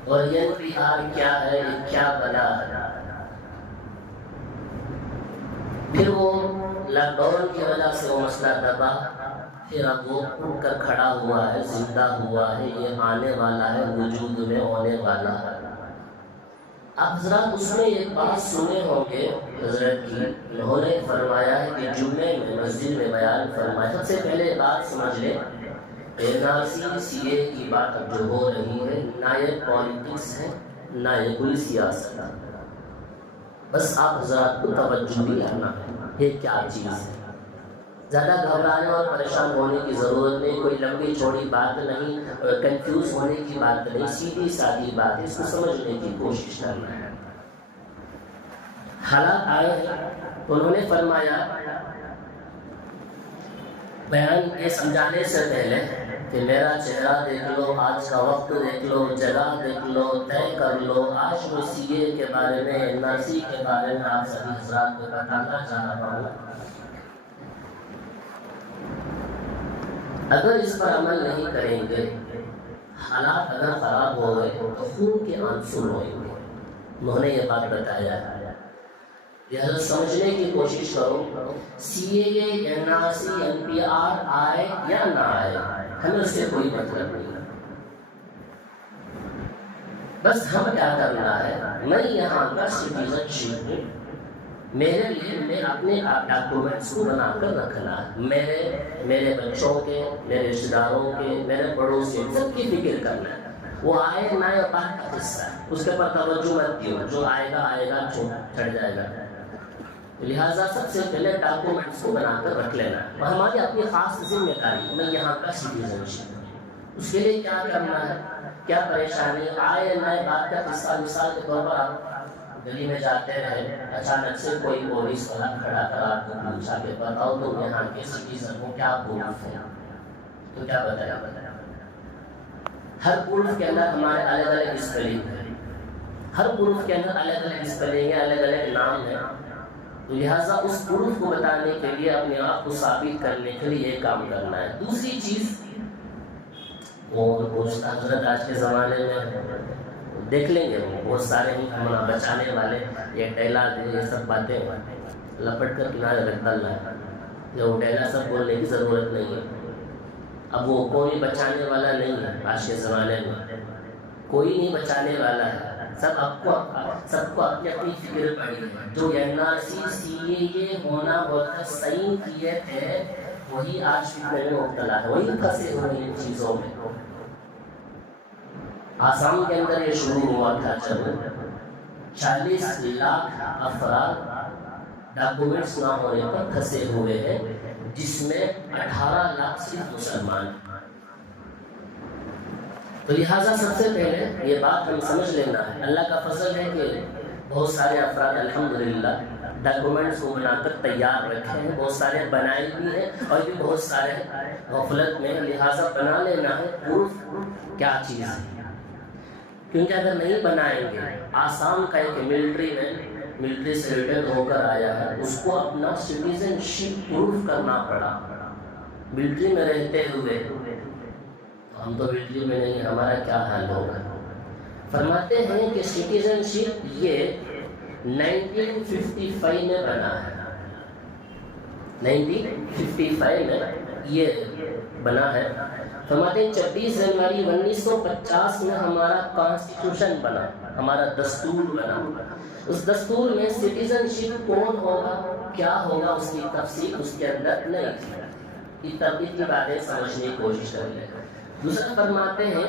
اور NPR کیا ہے، یہ کیا بلا ہے۔ پھر وہ لاک ڈاؤن کی وجہ سے وہ مسئلہ دبا، پھر اب وہ اٹھ کر کھڑا ہوا ہے، زندہ ہوا ہے، یہ آنے والا ہے، وجود میں ہونے والا ہے۔ آپ حضرات اس میں ایک بات سنے ہوں گے حضرت کی، انہوں نے فرمایا ہے کہ جمعے میں مسجد میں بیان فرمایا۔ سب سے پہلے بات سمجھ لیں، NRC CA کی بات اب جو ہو رہی ہے نہ یہ پالیٹکس ہے نہ یہ کوئی سیاست ہے، بس آپ حضرات کو توجہ بھی کرنا ہے یہ کیا چیز ہے۔ زیادہ گھبرانے اور پریشان ہونے کی ضرورت نہیں، کوئی لمبی چوڑی بات نہیں، کنفیوز ہونے کی بات نہیں، سیدھی سادی بات ہے، اس کو سمجھنے کی کوشش کرنا ہے۔ حالات آئے ہیں، انہوں نے فرمایا بیان یہ سمجھانے سے پہلے کہ میرا چہرہ دیکھ لو، آج کا وقت دیکھ لو، جگہ دیکھ لو، طے کر لو۔ آج میں CA کے بارے میں NRC کے بارے میں آپ سبھی حضرات کو بتانا چاہ رہا ہوں۔ اگر اس پر عمل نہیں کریں گے، حالات اگر خراب ہو گئے تو خون کے آنسو روئیں گے۔ انہوں نے یہ بات بتایا ہے، لہذا سمجھنے کی کوشش کرو۔ CAA NRC NPR آئے یا نہ آئے، ہمیں اس سے کوئی مطلب نہیں، بس ہم کیا کرنا ہے، میں یہاں کا سٹیزن شپ ہوں، میرے لیے میں اپنے ڈاکومنٹس کو بنا کر رکھنا ہے، میرے بچوں کے، میرے رشتہ داروں کے، میرے پڑوسیوں سب کی فکر کرنا ہے۔ وہ آئے نہ آئے بات کا حصہ ہے، اس کے پر توجہ مت دیو، جو آئے گا چھڑ جائے گا۔ لہٰذا سب سے پہلے ڈاکومنٹس کو بنا کر رکھ لینا ہے، اور ہماری اپنی خاص ذمہ داری، میں یہاں کا سٹیزن شپ ہوں، اس کے لیے کیا کرنا ہے، کیا پریشانی آئے نئے بات کا حصہ۔ مثال کے طور پر آپ گلی میں جاتے رہے، اچانک سے کوئی پولیس والا کھڑا کر آپ کو پوچھا کہ بتاؤ تم یہاں کے سٹیزن کو کیا پروف ہے، تو کیا بتایا؟ ہر پروف کے اندر ہمارے الگ الگ اسپیلنگ ہے، ہر پروف کے اندر الگ الگ اسپیلنگ ہے، الگ الگ نام ہے، لہٰذا اس پروف کو بتانے کے لیے اپنے آپ کو ثابت کرنے کے لیے یہ کام کرنا ہے۔ دوسری چیز وہ حضرت آج کے زمانے میں دیکھ لیں گے، بہت سارے ہمیں بچانے والے یہ ڈیلا یہ سب باتیں لپٹ کر کنارے رکھ ڈالنا ہے، وہ ڈیلا سب بولنے کی ضرورت نہیں ہے۔ اب وہ کوئی بچانے والا نہیں ہے، آج کے زمانے میں کوئی نہیں بچانے والا ہے، سب کو اپنی اپنی فکر پڑی ہے۔ جو NRC CAA ہونا بہت صحیح کیے تھے وہی آج فکر میں مبتلا ہے، وہی پھنسے ہوئے ان چیزوں میں۔ آسام کے اندر یہ شروع ہوا تھا جب 40 لاکھ افراد ڈاکومنٹس نہ ہونے پر پھنسے ہوئے ہیں، جس میں 18 لاکھ صرف مسلمان ہیں۔ تو لہٰذا سب سے پہلے یہ بات ہم سمجھ لینا ہے، اللہ کا فضل ہے کہ بہت سارے افراد الحمدللہ ڈاکومنٹس کو بنا کر تیار رکھے ہیں، بہت سارے بنائے بھی ہیں اور بھی بہت سارے غفلت میں، لہٰذا بنا لینا ہے پروف کیا چیز ہے، کیونکہ اگر نہیں بنائیں گے، آسام کا ایک ملٹری سے ریٹائر ہو کر آیا ہے، اس کو اپنا سٹیزن شپ پروف کرنا پڑا ملٹری میں رہتے ہوئے۔ ہم تو ملٹری میں نہیں، ہمارا کیا حال ہوگا۔ فرماتے ہیں کہ سٹیزن شپ یہ 1955 میں بنا ہے، 1955 میں یہ بنا ہے. فرماتے ہیں 26 جنوری 1950 میں ہمارا کانسٹیٹیوشن بنا، ہمارا دستور بنا. اس دستور میں سٹیزن شپ کون ہوگا، کیا ہوگا، اس کی تفصیل اس کے اندر نہیں تھی. اتنی باتیں سمجھنے کی کوشش کر لیں. دوسرا فرماتے ہیں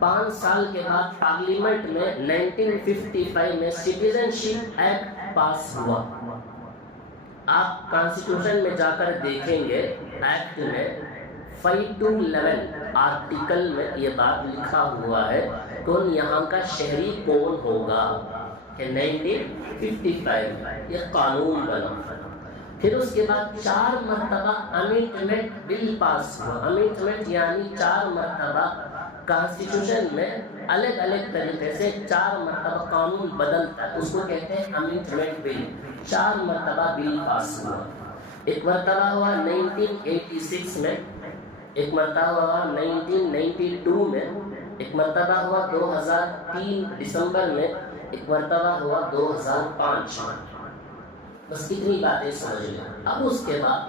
5 سال کے بعد پارلیمنٹ میں 1955 میں سٹیزن شپ ایکٹ پاس ہوا. آپ کانسٹیٹیوشن میں جا کر دیکھیں گے، ایکٹ میں 5-11 آرٹیکل میں یہ بات لکھا ہوا ہے کون یہاں کا شہری کون ہوگا کہ 1955 یہ قانون بنا. پھر اس کے بعد 4 مرتبہ امینڈمنٹ بل پاس ہوا. امینڈمنٹ یعنی 4 مرتبہ کانسٹیٹیوشن میں الگ الگ طریقے سے 4 مرتبہ قانون بدلتا ہے، اس کو کہتے ہیں امینڈمنٹ بل. 4 مرتبہ بل پاس ہوا. ایک مرتبہ ہوا 1986 میں، ایک مرتبہ ہوا 1992 میں، ایک مرتبہ ہوا 2003 دسمبر میں، ایک مرتبہ ہوا 2005 میں. بس اتنی باتیں سمجھ لیں. اب اس کے بعد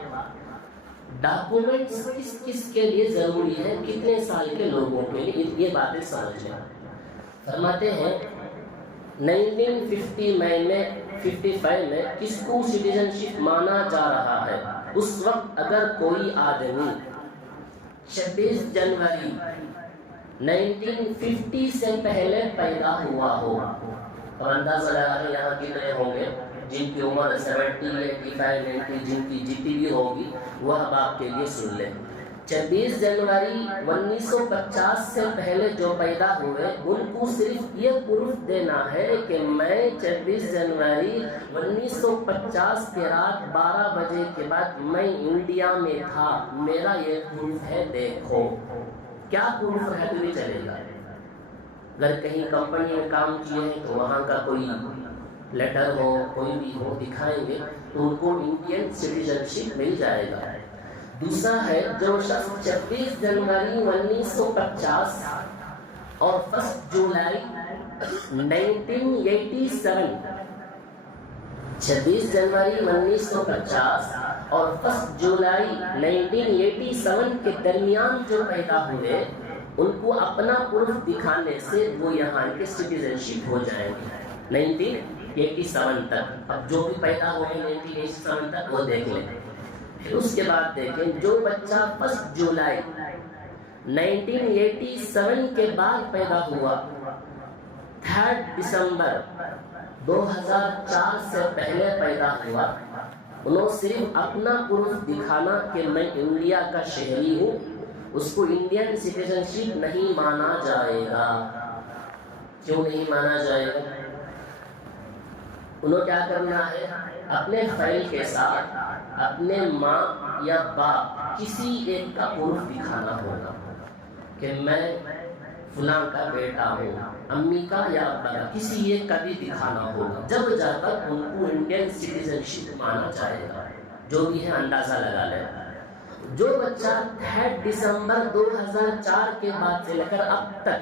ڈاکومنٹس کس کس کے لیے ضروری ہے، کتنے سال کے لوگوں کے لیے، یہ باتیں سمجھ لیں. فرماتے ہیں 1955 میں کس کو سٹیزن شپ مانا جا رہا ہے. اس وقت اگر کوئی آدمی 26 جنوری 1950 سے پہلے پیدا ہوا ہو، اور اندازہ لگا کہ یہاں کتنے ہوں گے جن کی عمر 70 85 90 جن کی جتنی بھی ہوگی وہ اب آپ کے لیے سن لیں. 26 جنوری 1950 سے پہلے جو پیدا ہوئے ان کو صرف یہ پروف دینا ہے کہ میں 26 جنوری 1950 کی رات 12 بجے کے بعد میں انڈیا میں تھا، میرا یہ پروف ہے. دیکھو کیا پروف ہے تو نہیں چلے گا. اگر کہیں کمپنی میں کام کیے ہیں تو وہاں کا کوئی لیٹر ہو، کوئی بھی ہو، دکھائیں گے تو ان کو انڈین سٹیزن شپ مل جائے گا. دوسرا ہے جو شخص 26 جنوری 1950 اور 1 جولائی 1987 26 جنوری 1950 اور 1 جولائی 1987 کے درمیان جو پیدا ہوئے ان کو اپنا پروف دکھانے سے وہ یہاں کے سٹیزن شپ ہو جائیں گے 1987 تک. اب جو بھی پیدا ہوئے 1987 تک وہ دیکھ لیں. پھر اس کے بعد دیکھیں جو بچہ 1 جولائی 1987 کے بعد پیدا ہوا 3 دسمبر 2004 سے پہلے پیدا ہوا، انہوں صرف اپنا پروف دکھانا کہ میں انڈیا کا شہری ہوں، اس کو انڈین سٹیزن شپ نہیں مانا جائے گا. کیوں نہیں مانا جائے گا؟ انہوں کیا کرنا ہے، اپنے فائل کے ساتھ اپنے ماں یا باپ کسی ایک کا پروف دکھانا ہوگا کہ میں فلاں کا بیٹا ہوں، امی کا یا ابا کا، کسی ایک کا بھی دکھانا ہوگا. جب جا کر ان کو انڈین سٹیزن شپ مانا جائے گا. جو بھی ہے اندازہ لگا لیں. جو بچہ 3 دسمبر 2004 کے بعد سے لے کر اب تک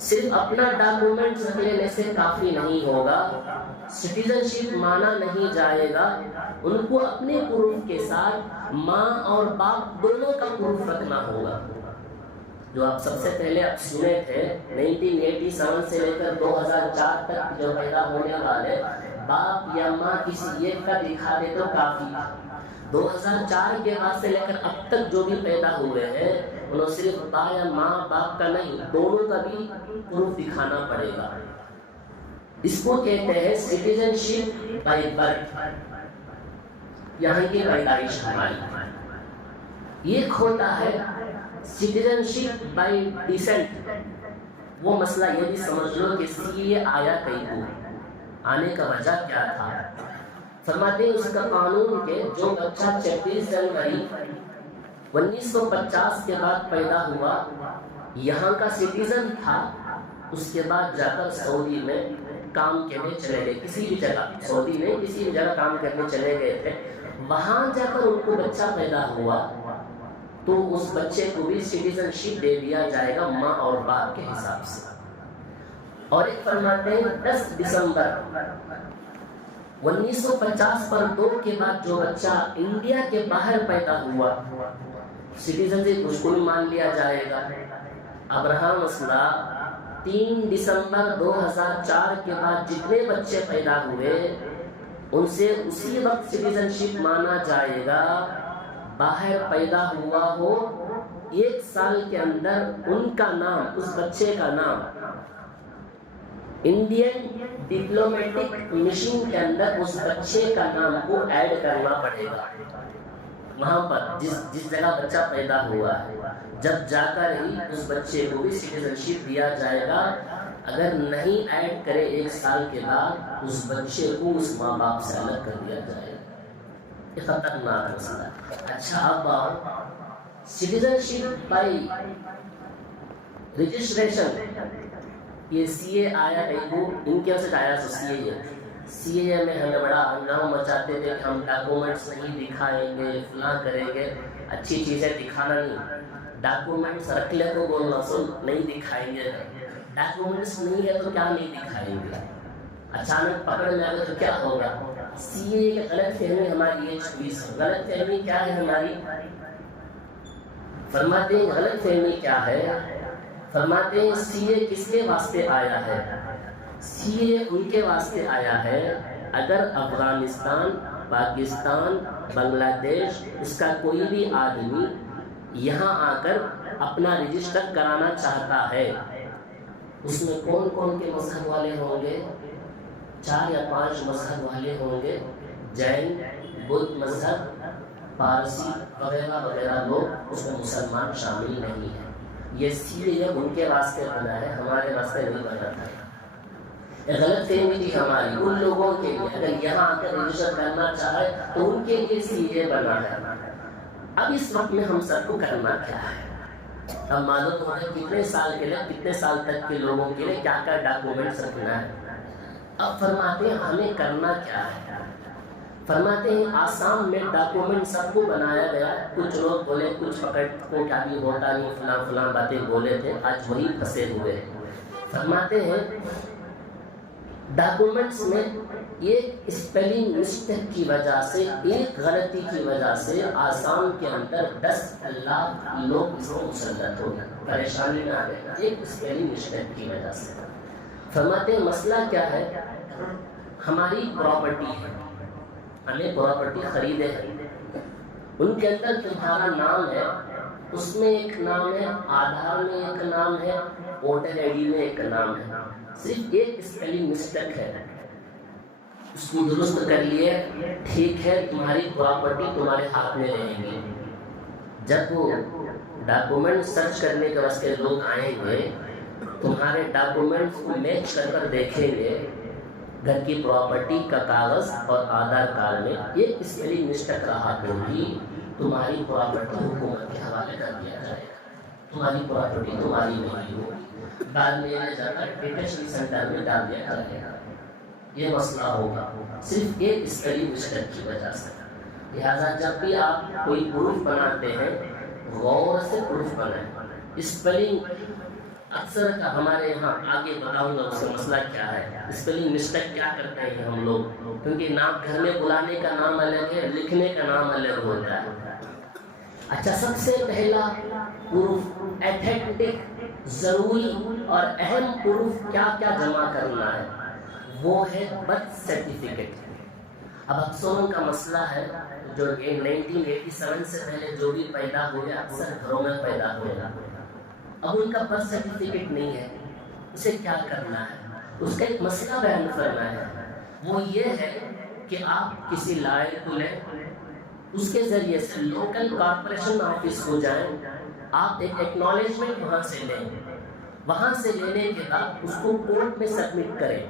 صرف اپنا ڈاکومنٹ رکھ لینے سے کافی نہیں ہوگا، سٹیزن شپ مانا نہیں جائے گا. ان کو اپنے پروف کے ساتھ ماں اور باپ دونوں کا پروف رکھنا ہوگا. جو آپ سب سے پہلے آپ سنے تھے 1987 سے لے کر 2004 تک جو پیدا ہونے والے باپ یا ماں کسی ایک کا دکھا دے تو کافی. 2004 کے بعد سے لے کر اب تک جو بھی پیدا ہوئے ہیں انہوں صرف با یا ماں باپ کا نہیں، دونوں کا بھی پروف دکھانا پڑے گا. اس کو کہتے ہیں سٹیزن شپ بائی برتھ، یہاں کی پیدائش ہماری. ایک ہوتا ہے سٹیزن شپ بائی ڈیسنٹ. وہ مسئلہ یہ بھی سمجھ لو کہ یہ آیا کہیں کو آنے کا وجہ کیا تھا. فرماتے ہیں اس کا قانون کہ جو بچہ 26 جنوری 1950 کے بعد پیدا ہوا یہاں کا سٹیزن تھا، اس کے بعد جا کر سعودی میں کام کرنے چلے گئے، کسی بھی جگہ سعودی میں کسی بھی جگہ کام کرنے چلے گئے تھے، وہاں جا کر ان کو بچہ پیدا ہوا تو اس بچے کو بھی سٹیزن شپ دے دیا جائے گا ماں اور باپ کے حساب سے. اور ایک فرماتے ہیں 10 دسمبر 1950 پر 2 کے بعد جو بچہ انڈیا کے باہر پیدا ہوا سٹیزن اس کو بھی مان لیا جائے گا۔ ابراہم مسئلہ 3 دسمبر 2004 کے بعد جتنے بچے پیدا ہوئے ان سے اسی وقت سٹیزن شپ مانا جائے گا۔ باہر پیدا ہوا ہو 1 سال کے اندر ان کا نام، اس بچے کا نام انڈین ڈپلومیٹک مشن کے اندر اس بچے کا نام کو ایڈ کرنا پڑے گا۔ وہاں پر جس جگہ بچہ پیدا ہوا ہے جب جا کر ہی اس بچے کو بھی سٹیزن شپ دیا جائے گا۔ اگر نہیں ایڈ کرے 1 سال کے بعد اس بچے کو اس ماں باپ سے الگ کر دیا جائے گا۔ یہ خطرناک مسئلہ ہے۔ اچھا اب سٹیزن شپ بائی رجسٹریشن، یہ سی اے آیا ان کی وجہ سے آیا تو سی اے میں ہمیں بڑا ہنگامہ مچاتے تھے کہ ہم ڈاکومنٹس نہیں دکھائیں گے، فلاں کریں گے۔ اچھی چیزیں دکھانا نہیں، ڈاکومنٹس رکھ لے تو بولنا سن نہیں دکھائیں گے۔ ڈاکومنٹس نہیں ہے تو کیا نہیں دکھائیں گے؟ اچانک پکڑ میں آئے تو کیا ہوگا؟ سی اے کی غلط فہمی ہماری یہ چیز، غلط فہمی کیا ہے ہماری؟ فرماتے ہیں غلط فہمی کیا ہے؟ فرماتے ہیں سی اے کس کے واسطے آیا ہے؟ سی اے ان کے واسطے آیا ہے اگر افغانستان، پاکستان، بنگلہ دیش اس کا کوئی بھی آدمی یہاں آ کر اپنا رجسٹر کرانا چاہتا ہے، اس میں کون کون کے مذہب والے ہوں گے؟ 4 یا 5 مذہب والے ہوں گے، جین، بدھ مذہب، پارسی وغیرہ وغیرہ لوگ، اس میں مسلمان شامل نہیں ہیں۔ یہ سی اے ان کے واسطے بنا ہے، ہمارے واسطے نہیں بنا تھا۔ غلط فہمی تھی ہماری ان لوگوں کے لیے، اگر یہاں آ کر رجسٹر کرنا چاہے تو ان کے لیے سی اے بنا ہے۔ اب اس وقت میں ہم سب کو کرنا کیا ہے؟ اب معلوم ہو ہے کتنے سال کے لیے، کتنے سال تک کے لوگوں کے لیے کیا کیا ڈاکومنٹس رکھنا ہے۔ اب فرماتے ہیں ہمیں کرنا کیا ہے؟ فرماتے ہیں آسام میں ڈاکومنٹ سب کو بنایا گیا، کچھ لوگ بولے کچھ پکڑ کو کیا بھی ہوتا نہیں، فلاں فلاں باتیں بولے تھے، آج وہی پھنسے ہوئے ہیں۔ فرماتے ہیں ڈاکومنٹس میں ایک اسپیلنگ مسٹیک کی وجہ سے، ایک غلطی کی وجہ سے آسام کے اندر 10 لاکھ لوگ اس میں مسلط ہو گئے، پریشانی نہ آئے، ایک اسپیلنگ مسٹیک کی وجہ سے۔ فرماتے ہیں مسئلہ کیا ہے؟ ہماری پراپرٹی ہے، ہمیں پراپرٹی خریدے ہیں، ان کے اندر تمہارا نام ہے، اس میں ایک نام ہے، آدھار میں ایک نام ہے، ووٹر آئی ڈی میں ایک نام ہے، صرف ایک اسپیلنگ مسٹیک ہے، اس کو درست کر لیے، ٹھیک ہے، تمہاری پراپرٹی تمہارے ہاتھ میں رہے گی۔ جب وہ ڈاکومنٹ سرچ کرنے کے واسطے لوگ آئیں گے، تمہارے ڈاکومنٹس کو میچ کر کر دیکھیں گے، گھر کی پراپرٹی کا کاغذ اور آدھار کارڈ میں ایک اسپیلنگ مسٹیک رہا ہوگی، تمہاری پراپرٹی حکومت کے حوالے کر دیا جائے گا، تمہاری پراپرٹی تمہاری نہیں ہوگی، بعد میں لے جا کر ڈیٹیشن سینٹر میں ڈال دیا جائے گا۔ یہ مسئلہ ہوگا صرف ایک اسپیلنگ مسٹیک کی وجہ سے۔ لہٰذا جب بھی آپ کوئی پروف بناتے ہیں غور سے پروف بنائیں۔ اسپیلنگ اکثر ہمارے یہاں آگے بتاؤں گا اس کا مسئلہ کیا ہے، اسپیلنگ مسٹیک کیا کرتے ہیں ہم لوگ، کیونکہ نام گھر میں بلانے کا نام الگ ہے، لکھنے کا نام الگ ہوتا ہے۔ اچھا سب سے پہلا پروف ایتھینٹک ضروری اور اہم پروف کیا کیا جمع کرنا ہے، وہ ہے برتھ سرٹیفکیٹ۔ اب اکثروں کا مسئلہ ہے جو 1987 سے پہلے جو بھی پیدا ہوئے اکثر گھروں میں پیدا ہوئے، اب ان کا برتھ سرٹیفکیٹ نہیں ہے، اسے کیا کرنا ہے؟ اس کا ایک مسئلہ بیان کرنا ہے، وہ یہ ہے کہ آپ کسی لائر کو لیں، اس کے ذریعے سے لوکل کارپوریشن آفس کو جائیں، آپ ایک ایکنالجمنٹ وہاں سے لیں، وہاں سے لینے کے بعد اس کو کورٹ میں سبمٹ کریں،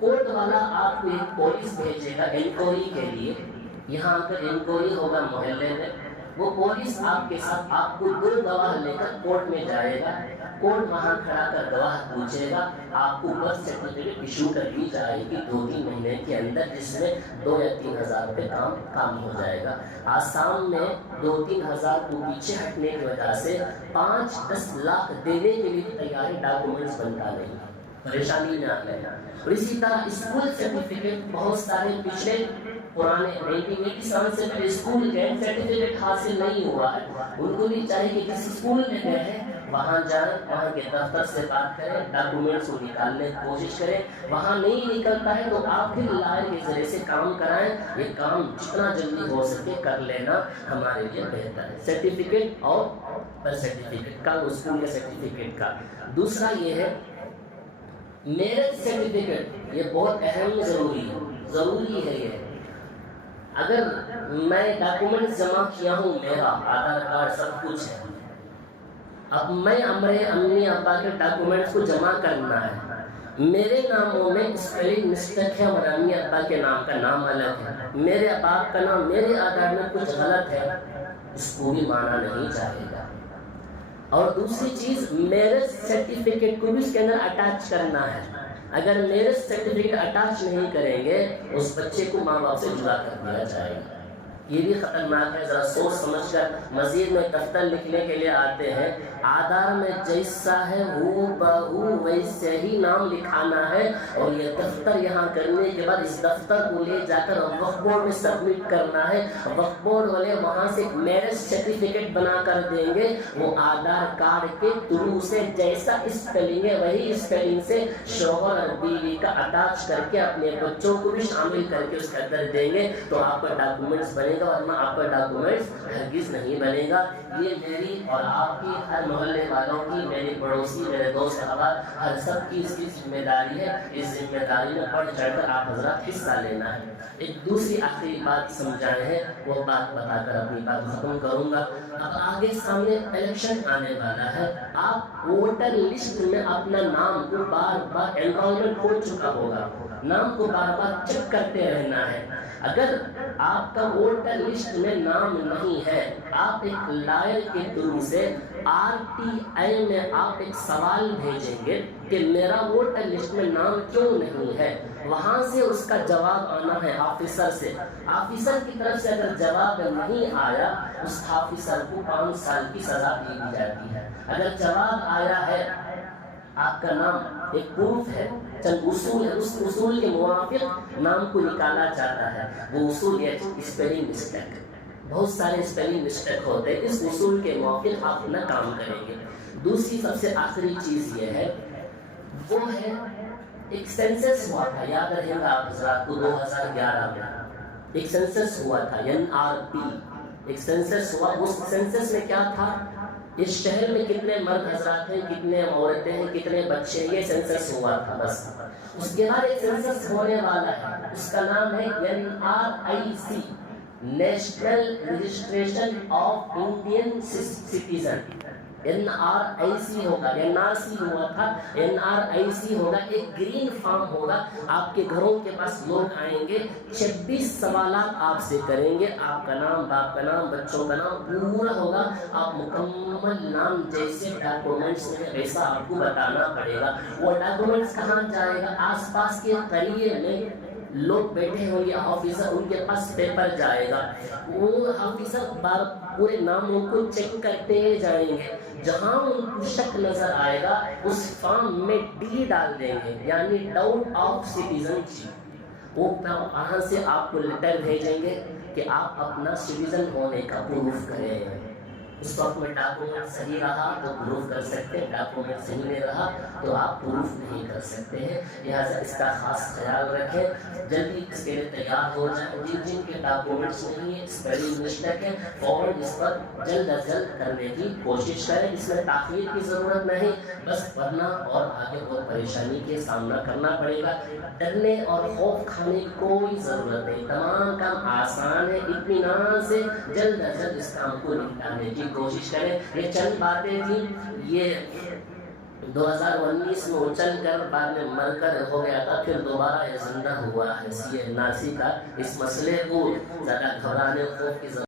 کورٹ والا آپ کو ایک پولیس بھیجے گا انکوائری کے لیے، یہاں پر انکوائری ہوگا محلے میں، وہ پولیس آپ کے ساتھ آپ کو 2 گواہ لے کر کورٹ میں جائے گا، کورٹ وہاں کھڑا کر گواہ پوچھے گا، آپ کو برتھ سرٹیفکیٹ ایشو کر دی جائے گی 2-3 مہینے کے اندر، جس میں 2 یا 3 ہزار روپے کام ہو جائے گا۔ آسام میں 2-3 ہزار کو پیچھے ہٹنے کی وجہ سے 5-10 لاکھ دینے کے لیے تیاری ڈاکومنٹس بنتا نہیں، پریشانی میں آ گئے. اور اسی طرح اسکول سرٹیفکیٹ بہت سارے پچھلے پرانے 1987 سے پہلے اسکول گئے سرٹیفکیٹ حاصل نہیں ہوا ہے, ان کو بھی چاہیے کہ جس اسکول میں گئے ہیں وہاں جائیں, وہاں کے دفتر سے بات کریں, ڈاکومنٹس کو نکالنے کی کوشش کریں. وہاں نہیں نکلتا ہے تو آپ پھر لائر کے ذریعے سے کام کرائیں. یہ کام جتنا جلدی ہو سکے کر لینا ہمارے لیے بہتر ہے. سرٹیفکیٹ اور برتھ سرٹیفکیٹ کا, اسکول کے سرٹیفکیٹ کا. دوسرا یہ ہے میرج سرٹیفکیٹ, یہ بہت اہم ضروری ہے. یہ اگر میں ڈاکومنٹس جمع کیا ہوں, میرا آدھار کارڈ سب کچھ ہے, اب میں امی ابا کے ڈاکومنٹس کو جمع کرنا ہے, میرے ناموں میں اسپیلنگ مسٹیک ہے اور امی ابا کے نام کا نام الگ ہے, میرے باپ کا نام میرے آدھار میں کچھ غلط ہے, اس کو بھی مانا نہیں جائے گا. اور دوسری چیز میرج سرٹیفکیٹ کو بھی اس کے اندر اٹیچ کرنا ہے. اگر میرج سرٹیفکیٹ اٹیچ نہیں کریں گے اس بچے کو ماں باپ سے جدا کر دیا جائے گا. یہ بھی خطرناک ہے. ذرا سوچ سمجھ کر مزید میں دفتر لکھنے کے لیے آتے ہیں, آدھار میں جیسا ہے ہو بہو ویسے ہی نام لکھانا ہے, اور یہ دفتر یہاں کرنے کے بعد اس دفتر کو لے جا کر وقف بورڈ میں سبمٹ کرنا ہے. وقف بورڈ والے وہاں سے ایک میرج سرٹیفکیٹ بنا کر دیں گے, وہ آدھار کارڈ کے تھرو سے جیسا اسپیلنگ ہے وہی اسپیلنگ سے شوہر اور بیوی کا اٹیچ کر کے اپنے بچوں کو بھی شامل کر کے اس کے اندر دیں گے تو آپ کا ڈاکومنٹس بنے گا, ورنہ آپ کا ڈاکومنٹس ہرگز نہیں بنے گا. یہ میری اور آپ کی, ہر محلے والوں کی, میری پڑوسی, میرے دوست احباب, ہر سب کی اس کی ذمہ داری ہے. اس ذمہ داری میں بڑھ چڑھ کر آپ حضرات حصہ لینا ہے. ایک دوسری آخری بات سمجھائے ہیں, وہ بات بتا کر اپنی بات ختم کروں گا. اب آگے سامنے الیکشن آنے والا ہے, آپ ووٹر لسٹ میں اپنا نام کو بار بار انرولمنٹ ہو چکا ہوگا, نام کو بار بار چیک کرتے رہنا ہے. اگر آپ کا ووٹر لسٹ میں نام نہیں ہے, آپ ایک لائر کے تھرو سے RTI میں آپ ایک سوال بھیجیں گے کہ میرا ووٹر لسٹ میں نام کیوں نہیں ہے. وہاں سے اس کا جواب آنا ہے آفیسر سے. آفیسر کی طرف سے اگر جواب نہیں آیا, اس آفیسر کو 5 سال کی سزا دی جاتی ہے. اگر جواب آیا ہے, آپ کا نام ایک پروف ہے, چند اصول ہے, اس اصول کے موافق نام کو نکالا جاتا ہے. وہ اصول یہ اسپیلنگ مسٹیک, بہت سارے اسپیلنگ مسٹیک ہوتے ہیں, اس اصول کے موافق آپ اپنا کام کریں گے. دوسری سب سے آخری چیز یہ ہے, وہ ہے ایک سینسس ہوا تھا, یاد رہے گا آپ حضرات کو, 2011 میں ایک سینسس ہوا تھا, NRP ایک سینسس ہوا. اس سینسس میں کیا تھا, اس شہر میں کتنے مرد حضرات ہیں, کتنے عورتیں ہیں, کتنے بچے ہیں, یہ سینسس ہوا تھا بس. اس کے بعد ایک سینسس ہونے والا ہے, اس کا نام ہے NRIC, national registration of Indian citizen. NRIC ہوگا, NRC ہوا تھا, NRIC ہوگا. ایک گرین فارم ہوگا, آپ کے گھروں کے پاس لوگ آئیں گے, 26 سوالات آپ سے کریں گے. آپ کا نام, باپ کا نام, بچوں کا نام پورا ہوگا. آپ مکمل نام جیسے ڈاکومنٹس میں ویسا آپ کو بتانا پڑے گا. وہ ڈاکومنٹس کہاں جائے گا, آس پاس کے قریے میں لوگ بیٹھے ہوں گے, آفیسر, ان کے پاس پیپر جائے گا. وہ آفیسر پورے ناموں کو چیک کرتے جائیں گے. جہاں ان کو شک نظر آئے گا اس فارم میں D ڈال دیں گے, یعنی ڈاؤٹ آف سٹیزن شپ. وہ وہاں سے آپ کو لیٹر بھیجیں گے کہ آپ اپنا سٹیزن ہونے کا پروف کریں. اس وقت میں ڈاکومنٹ صحیح رہا تو پروف کر سکتے ہیں, ڈاکومنٹ صحیح نہیں رہا تو آپ پروف نہیں کر سکتے ہیں. لہٰذا اس کا خاص خیال رکھیں, جلدی اس کے لیے تیار ہو جائیں. جن کے ڈاکومنٹس نہیں ہیں, اسپیلنگ مسٹیک ہے, فوراً اس پر جلد از جلد کرنے کی کوشش کریں. اس میں تاخیر کی ضرورت نہیں, بس ورنہ اور آگے بہت پریشانی کے سامنا کرنا پڑے گا. ڈرنے اور خوف کھانے کی کوئی ضرورت نہیں, تمام کام آسان ہے. اطمینان سے جلد از جلد اس کام کو نپٹانے کی کوشش کریں. یہ چند باتیں تھیں, یہ 2019 میں اچل کر بعد میں مر کر ہو گیا تھا, پھر دوبارہ یہ زندہ ہوا ہے. NRC کا اس مسئلے کو زیادہ گھبرانے خوف کی